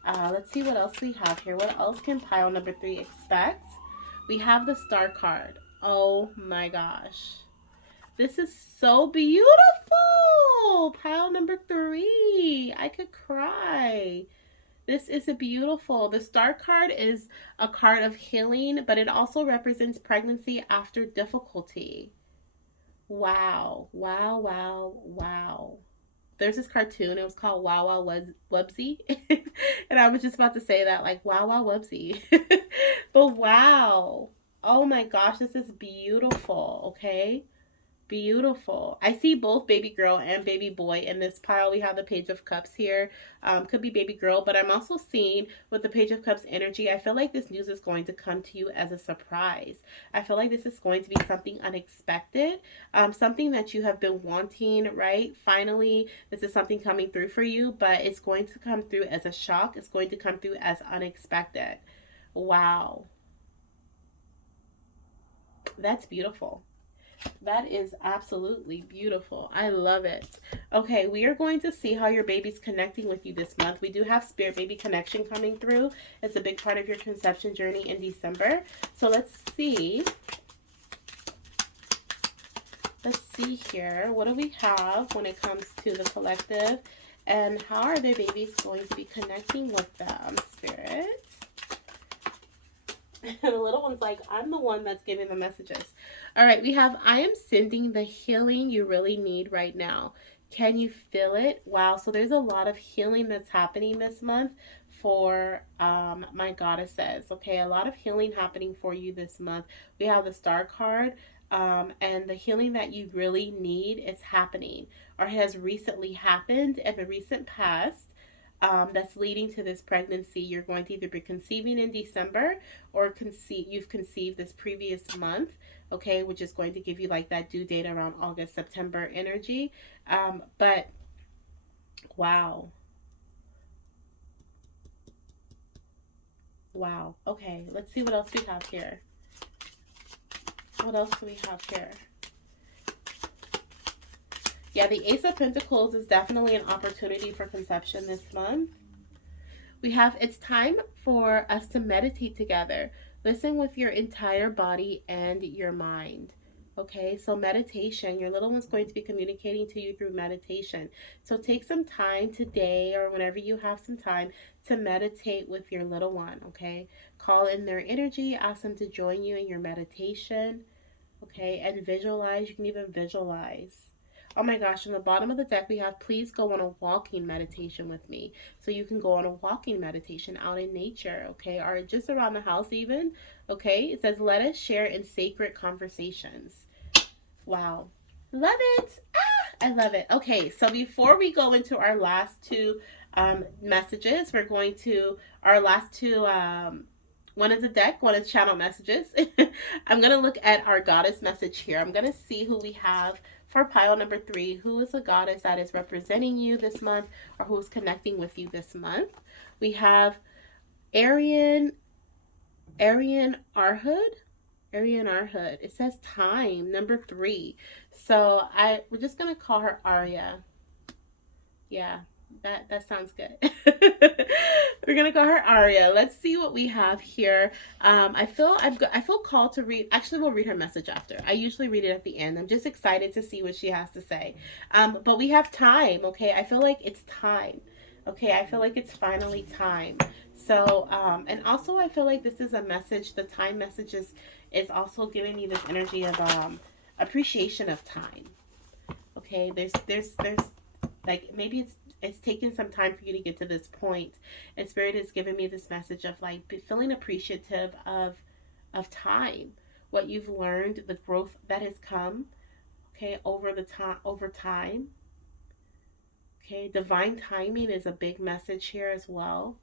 Let's see what else we have here. What else can pile number 3 expect? We have the Star card. Oh my gosh. This is so beautiful. Pile number 3. I could cry. This is a beautiful. The Star card is a card of healing, but it also represents pregnancy after difficulty. Wow. Wow, wow, wow. There's this cartoon. It was called Wow Wow Wubsy. And I was just about to say that, like, Wow Wow Wubsy. But wow. Oh my gosh, this is beautiful, okay? Beautiful. I see both baby girl and baby boy in this pile. We have the Page of Cups here. Could be baby girl, but I'm also seeing with the Page of Cups energy, I feel like this news is going to come to you as a surprise. I feel like this is going to be something unexpected, something that you have been wanting, right? Finally, this is something coming through for you, but it's going to come through as a shock. It's going to come through as unexpected. Wow. That's beautiful. That is absolutely beautiful. I love it. Okay, we are going to see how your baby's connecting with you this month. We do have Spirit Baby Connection coming through. It's a big part of your conception journey in December. So let's see. Let's see here. What do we have when it comes to the collective? And how are their babies going to be connecting with them, Spirit? The little one's like, I'm the one that's giving the messages. All right, we have, I am sending the healing you really need right now. Can you feel it? Wow, so there's a lot of healing that's happening this month for my goddesses. Okay, a lot of healing happening for you this month. We have the Star card, and the healing that you really need is happening or has recently happened in the recent past. That's leading to this pregnancy. You're going to either be conceiving in December or you've conceived this previous month, okay, which is going to give you like that due date around August, September energy. But wow. Wow. Okay, let's see what else we have here. What else do we have here? Yeah, the Ace of Pentacles is definitely an opportunity for conception this month. We have, it's time for us to meditate together. Listen with your entire body and your mind. Okay, so meditation, your little one's going to be communicating to you through meditation. So take some time today or whenever you have some time to meditate with your little one. Okay, call in their energy, ask them to join you in your meditation. Okay, and visualize. You can even visualize. Oh my gosh, on the bottom of the deck, we have please go on a walking meditation with me. So you can go on a walking meditation out in nature, okay, or just around the house even, okay? It says, let us share in sacred conversations. Wow. Love it. I love it. Okay, so before we go into our last two messages, we're going to, our last two, one is a deck, one is channel messages. I'm going to look at our goddess message here. I'm going to see who we have for pile number 3. Who is a goddess that is representing you this month or who's connecting with you this month? We have Arian Arhood. Arian Arhood. It says time, number 3. So we're just going to call her Aria. Yeah, that sounds good. We're gonna call her Aria. Let's see what we have here. I feel called to read. Actually, we'll read her message after. I usually read it at the end. I'm just excited to see what she has to say. But we have time. Okay, I feel like it's time. Okay, I feel like it's finally time. So, and also I feel like this is a message. The time message is also giving me this energy of appreciation of time. Okay, there's like maybe it's taken some time for you to get to this point, and spirit has given me this message of like feeling appreciative of time, what you've learned, the growth that has come, okay, over time. Okay, divine timing is a big message here as well.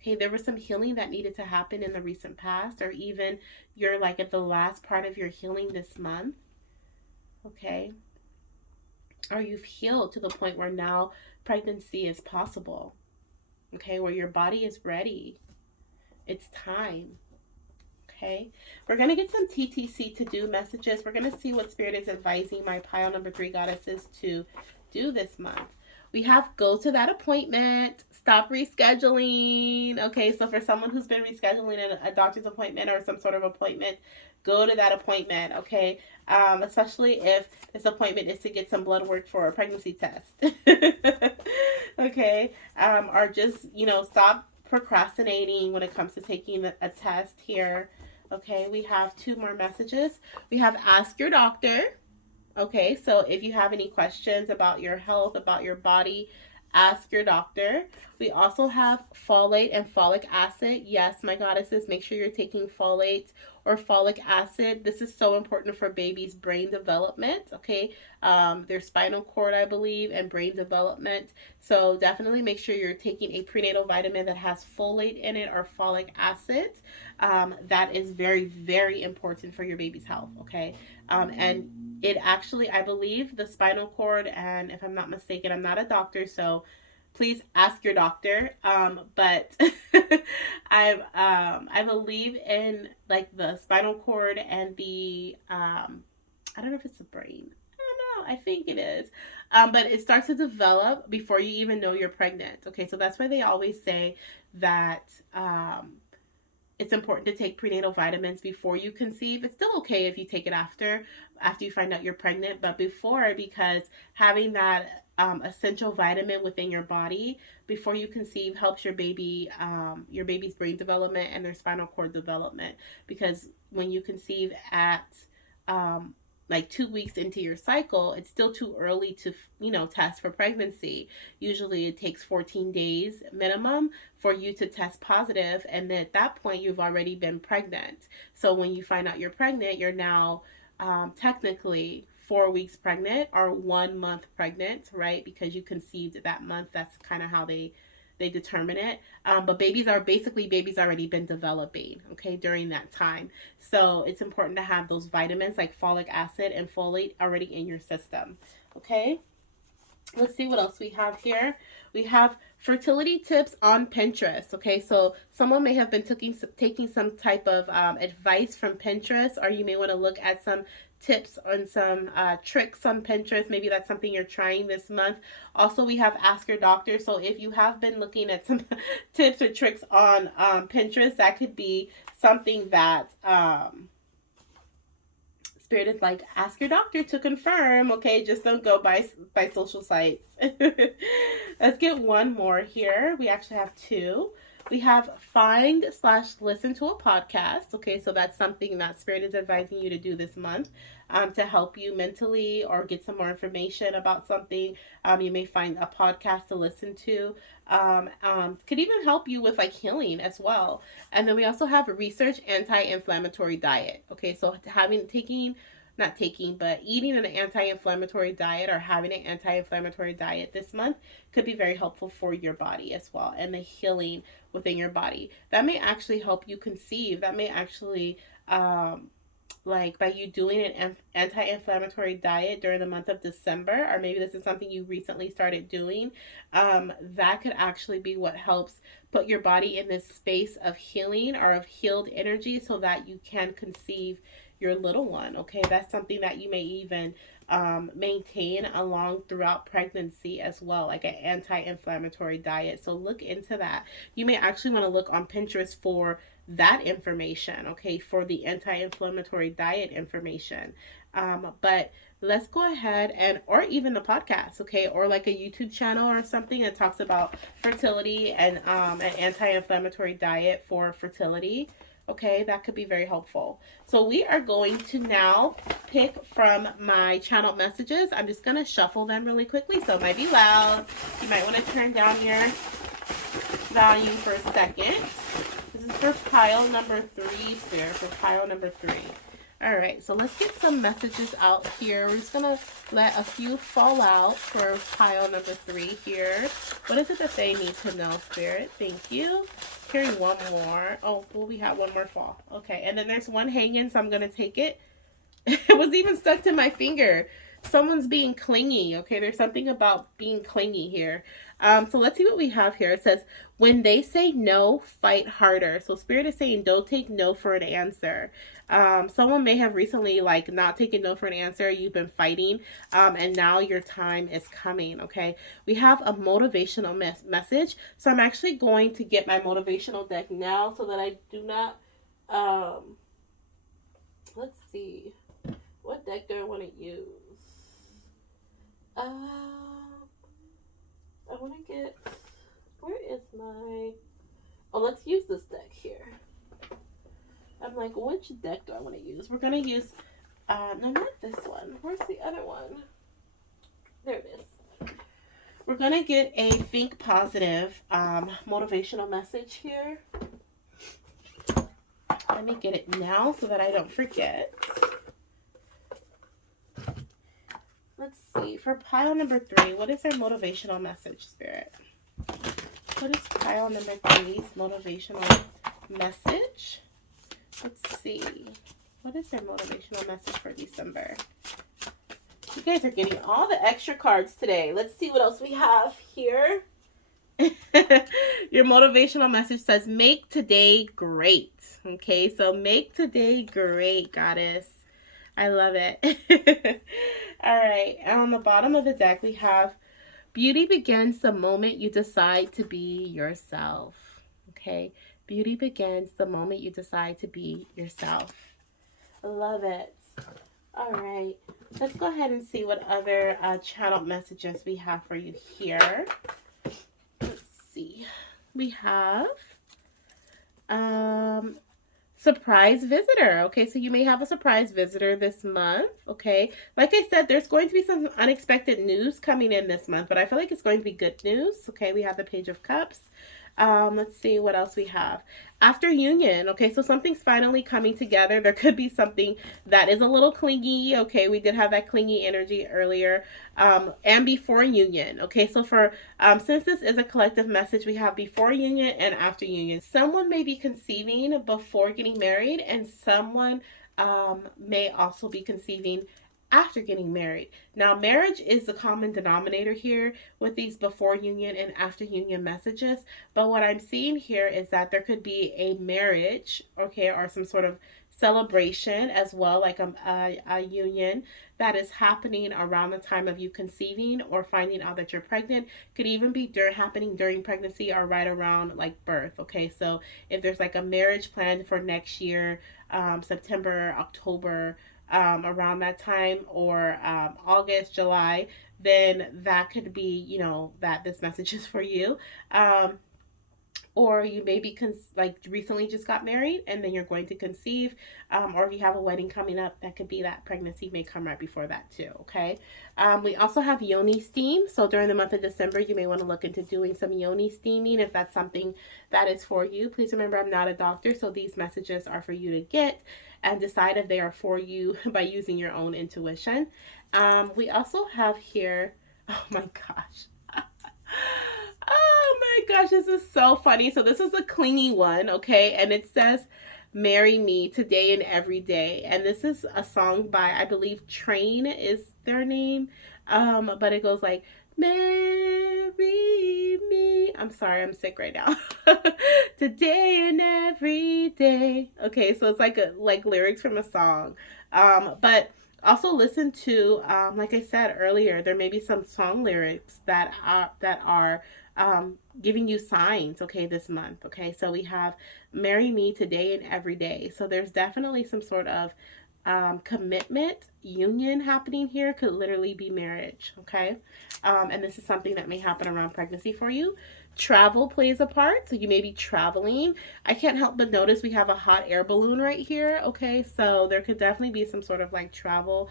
Okay, there was some healing that needed to happen in the recent past, or even you're like at the last part of your healing this month. Okay, or you've healed to the point where now pregnancy is possible. Okay, where your body is ready. It's time. Okay, we're going to get some TTC to do messages. We're going to see what spirit is advising my pile number 3 goddesses to do this month. We have go to that appointment, stop rescheduling. Okay, so for someone who's been rescheduling a doctor's appointment or some sort of appointment, go to that appointment. Okay, especially if this appointment is to get some blood work for a pregnancy test. Okay, or just stop procrastinating when it comes to taking a test here. Okay, we have two more messages. We have ask your doctor. Okay, so if you have any questions about your health, about your body, ask your doctor. We also have folate and folic acid. Yes, my goddesses, make sure you're taking folate or folic acid. This is so important for babies' brain development, okay? Their spinal cord, I believe, and brain development. So definitely make sure you're taking a prenatal vitamin that has folate in it or folic acid. That is very, very important for your baby's health, okay? And it actually, I believe, the spinal cord, and if I'm not mistaken, I'm not a doctor, so please ask your doctor. But I believe in like the spinal cord and the I don't know if it's the brain. I don't know. I think it is. But it starts to develop before you even know you're pregnant. Okay, so that's why they always say that it's important to take prenatal vitamins before you conceive. It's still okay if you take it after you find out you're pregnant, but before, because having that essential vitamin within your body before you conceive helps your baby's brain development and their spinal cord development. Because when you conceive at um, like 2 weeks into your cycle, it's still too early to test for pregnancy. Usually, it takes 14 days minimum for you to test positive, and then at that point, you've already been pregnant. So when you find out you're pregnant, you're now technically 4 weeks pregnant or 1 month pregnant, right? Because you conceived that month. That's kind of how they determine it. But babies already been developing, okay, during that time. So it's important to have those vitamins like folic acid and folate already in your system, okay? Let's see what else we have here. We have fertility tips on Pinterest. Okay, so someone may have been taking some type of advice from Pinterest, or you may want to look at some tips on some tricks on Pinterest. Maybe that's something you're trying this month. Also, we have Ask Your Doctor. So if you have been looking at some tips or tricks on Pinterest, that could be something that Spirit is like, ask your doctor to confirm. Okay, just don't go by social sites. Let's get one more here. We actually have two. We have find/listen to a podcast. Okay, so that's something that Spirit is advising you to do this month to help you mentally or get some more information about something. You may find a podcast to listen to. Could even help you with like healing as well. And then we also have a research anti-inflammatory diet. Okay, so taking not taking, but eating an anti-inflammatory diet or having an anti-inflammatory diet this month could be very helpful for your body as well and the healing within your body. That may actually help you conceive. That may actually like by you doing an anti-inflammatory diet during the month of December, or maybe this is something you recently started doing, that could actually be what helps put your body in this space of healing or of healed energy so that you can conceive your little one. Okay, that's something that you may even maintain along throughout pregnancy as well, like an anti-inflammatory diet. So look into that. You may actually want to look on Pinterest for that information, okay, for the anti-inflammatory diet information. But let's go ahead and, or even the podcast, okay, or like a YouTube channel or something that talks about fertility and an anti-inflammatory diet for fertility. Okay, that could be very helpful. So we are going to now pick from my channel messages. I'm just going to shuffle them really quickly, so it might be loud. You might want to turn down your volume for a second. This is for pile number 3, Spirit, for pile number 3. All right, so let's get some messages out here. We're just gonna let a few fall out for pile number 3 here. What is it that they need to know, Spirit? Thank you. Carry one more. Oh, well, we have one more fall. Okay, and then there's one hanging, so I'm gonna take it. It was even stuck to my finger. Someone's being clingy. Okay, there's something about being clingy here. So let's see what we have here. It says, when they say no, fight harder. So Spirit is saying don't take no for an answer. Someone may have recently like not taken no for an answer. You've been fighting, and now your time is coming. Okay, we have a motivational message. So I'm actually going to get my motivational deck now so that I do not. Let's see. What deck do I want to use? I want to get. Where is my. Oh, let's use this deck here. I'm like, which deck do I want to use? We're going to use. No, not this one. Where's the other one? There it is. We're going to get a think positive motivational message here. Let me get it now so that I don't forget. Let's see. For pile number 3, what is their motivational message, Spirit? What is pile number 3's motivational message? Let's see. What is their motivational message for December? You guys are getting all the extra cards today. Let's see what else we have here. Your motivational message says, make today great. Okay, so make today great, goddess. I love it. All right, and on the bottom of the deck, we have beauty begins the moment you decide to be yourself. Okay, beauty begins the moment you decide to be yourself. I love it. All right, let's go ahead and see what other channel messages we have for you here. Let's see. We have surprise visitor. Okay, so you may have a surprise visitor this month. Okay, like I said, there's going to be some unexpected news coming in this month, but I feel like it's going to be good news. Okay, we have the Page of Cups. Let's see what else we have. After union, okay, so something's finally coming together. There could be something that is a little clingy. Okay, we did have that clingy energy earlier. And before union. Okay, so for since this is a collective message, we have before union and after union. Someone may be conceiving before getting married, and someone may also be conceiving after getting married. Now, marriage is the common denominator here with these before union and after union messages. But what I'm seeing here is that there could be a marriage, okay, or some sort of celebration as well, like a union that is happening around the time of you conceiving or finding out that you're pregnant. Could even be happening during pregnancy or right around like birth. Okay, so if there's like a marriage planned for next year, September, October, around that time, or August, July, then that could be, you know, that this message is for you. Or you maybe like recently just got married and then you're going to conceive, or if you have a wedding coming up, that could be that pregnancy may come right before that too. Okay, we also have yoni steam, so during the month of December you may want to look into doing some yoni steaming if that's something that is for you. Please remember, I'm not a doctor, so these messages are for you to get and decide if they are for you by using your own intuition. We also have here, oh my gosh. Oh my gosh, this is so funny. So this is a clingy one, okay? And it says, Marry Me Today and Every Day. And this is a song by, I believe, Train is their name. But it goes like, Marry me. I'm sorry, I'm sick right now. Today and every day. Okay, so it's like lyrics from a song. But also listen to, like I said earlier, there may be some song lyrics that are giving you signs, okay, this month. Okay, so we have Marry Me Today and Every Day. So there's definitely some sort of commitment, union happening here. Could literally be marriage, okay? And this is something that may happen around pregnancy for you. Travel plays a part, so you may be traveling. I can't help but notice we have a hot air balloon right here, okay? So there could definitely be some sort of like travel,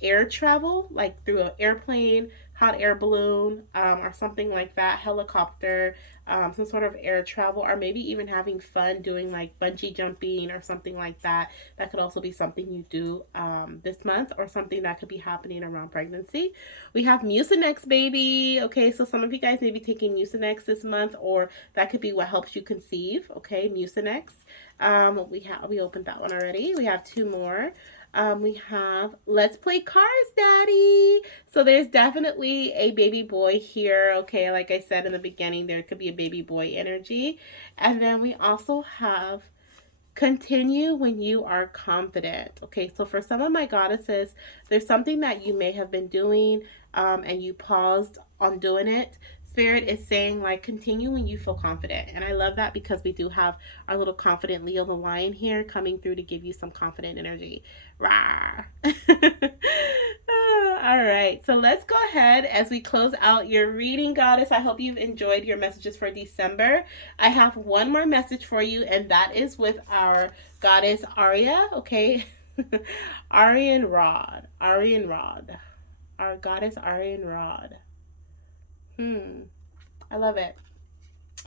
air travel, like through an airplane, hot air balloon, or something like that, helicopter, some sort of air travel, or maybe even having fun doing like bungee jumping or something like that. That could also be something you do this month, or something that could be happening around pregnancy. We have Mucinex, baby. Okay, so some of you guys may be taking Mucinex this month, or that could be what helps you conceive. Okay, Mucinex. We opened that one already. We have two more. We have Let's Play Cars, Daddy. So there's definitely a baby boy here. Okay, like I said in the beginning, there could be a baby boy energy. And then we also have Continue when you are confident. Okay, so for some of my goddesses, there's something that you may have been doing, and you paused on doing it. Spirit is saying, like, continue when you feel confident. And I love that because we do have our little confident Leo the lion here coming through to give you some confident energy. Rah. All right, so let's go ahead as we close out your reading, goddess. I hope you've enjoyed your messages for December. I have one more message for you, and that is with our goddess Arya, okay? Aryan Rod. Aryan Rod. Our goddess Aryan Rod. I love it.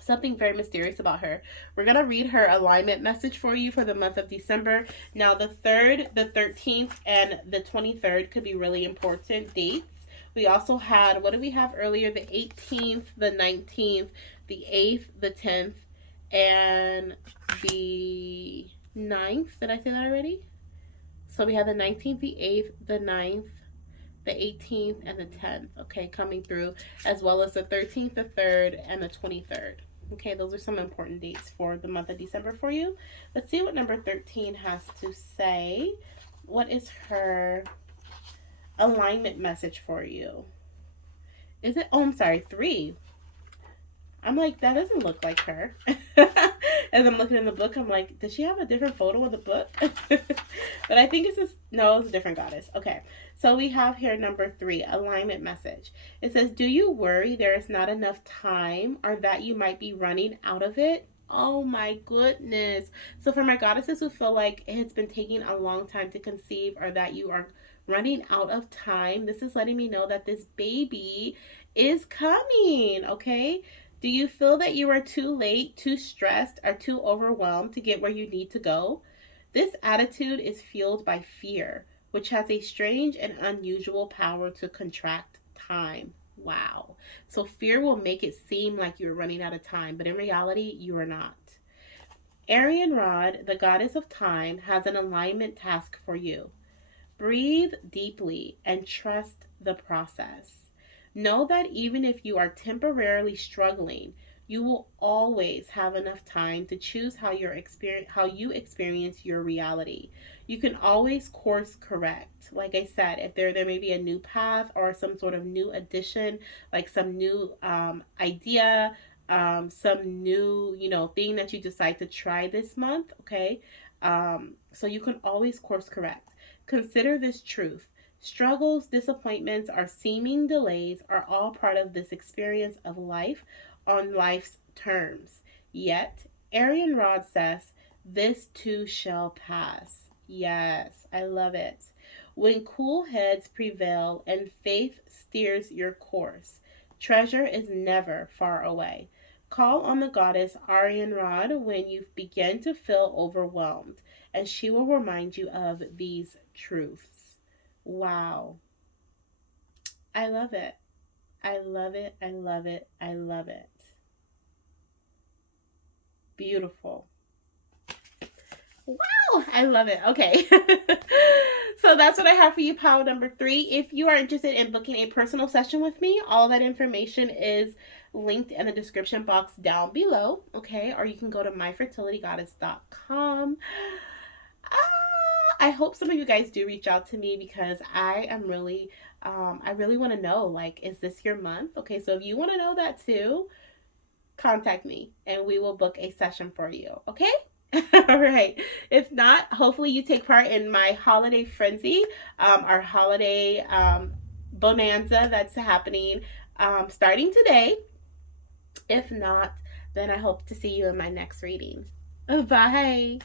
Something very mysterious about her. We're going to read her alignment message for you for the month of December. Now, the 3rd, the 13th, and the 23rd could be really important dates. We also had, what did we have earlier? The 18th, the 19th, the 8th, the 10th, and the 9th. Did I say that already? So we have the 19th, the 8th, the 9th, the 18th, and the 10th, okay, coming through, as well as the 13th, the 3rd, and the 23rd. Okay, those are some important dates for the month of December for you. Let's see what number 13 has to say. What is her alignment message for you? Is it? Oh, I'm sorry, 3. I'm like, that doesn't look like her. As I'm looking in the book, I'm like, does she have a different photo in the book? But I think it's just, no, it's a different goddess. Okay, so we have here number 3, alignment message. It says, do you worry there is not enough time, or that you might be running out of it? Oh my goodness. So for my goddesses who feel like it's been taking a long time to conceive, or that you are running out of time, this is letting me know that this baby is coming, okay? Do you feel that you are too late, too stressed, or too overwhelmed to get where you need to go? This attitude is fueled by fear, which has a strange and unusual power to contract time. Wow. So fear will make it seem like you're running out of time, but in reality, you are not. Arian Rod, the goddess of time, has an alignment task for you. Breathe deeply and trust the process. Know that even if you are temporarily struggling, you will always have enough time to choose how you experience your reality. You can always course correct. Like I said, if there may be a new path or some sort of new addition, like some new idea, some new thing that you decide to try this month. Okay, so you can always course correct. Consider this truth. Struggles, disappointments, or seeming delays are all part of this experience of life on life's terms. Yet, Arian Rod says, this too shall pass. Yes, I love it. When cool heads prevail and faith steers your course, treasure is never far away. Call on the goddess Arian Rod when you begin to feel overwhelmed, and she will remind you of these truths. Wow. I love it. I love it. I love it. I love it. Beautiful. Wow, I love it. Okay. So that's what I have for you, pile number 3. If you are interested in booking a personal session with me, all that information is linked in the description box down below. Okay. Or you can go to myfertilitygoddess.com. I hope some of you guys do reach out to me because I really want to know, like, is this your month? Okay. So if you want to know that too, contact me and we will book a session for you. Okay. All right. If not, hopefully you take part in my holiday frenzy, our holiday bonanza that's happening starting today. If not, then I hope to see you in my next reading. Bye.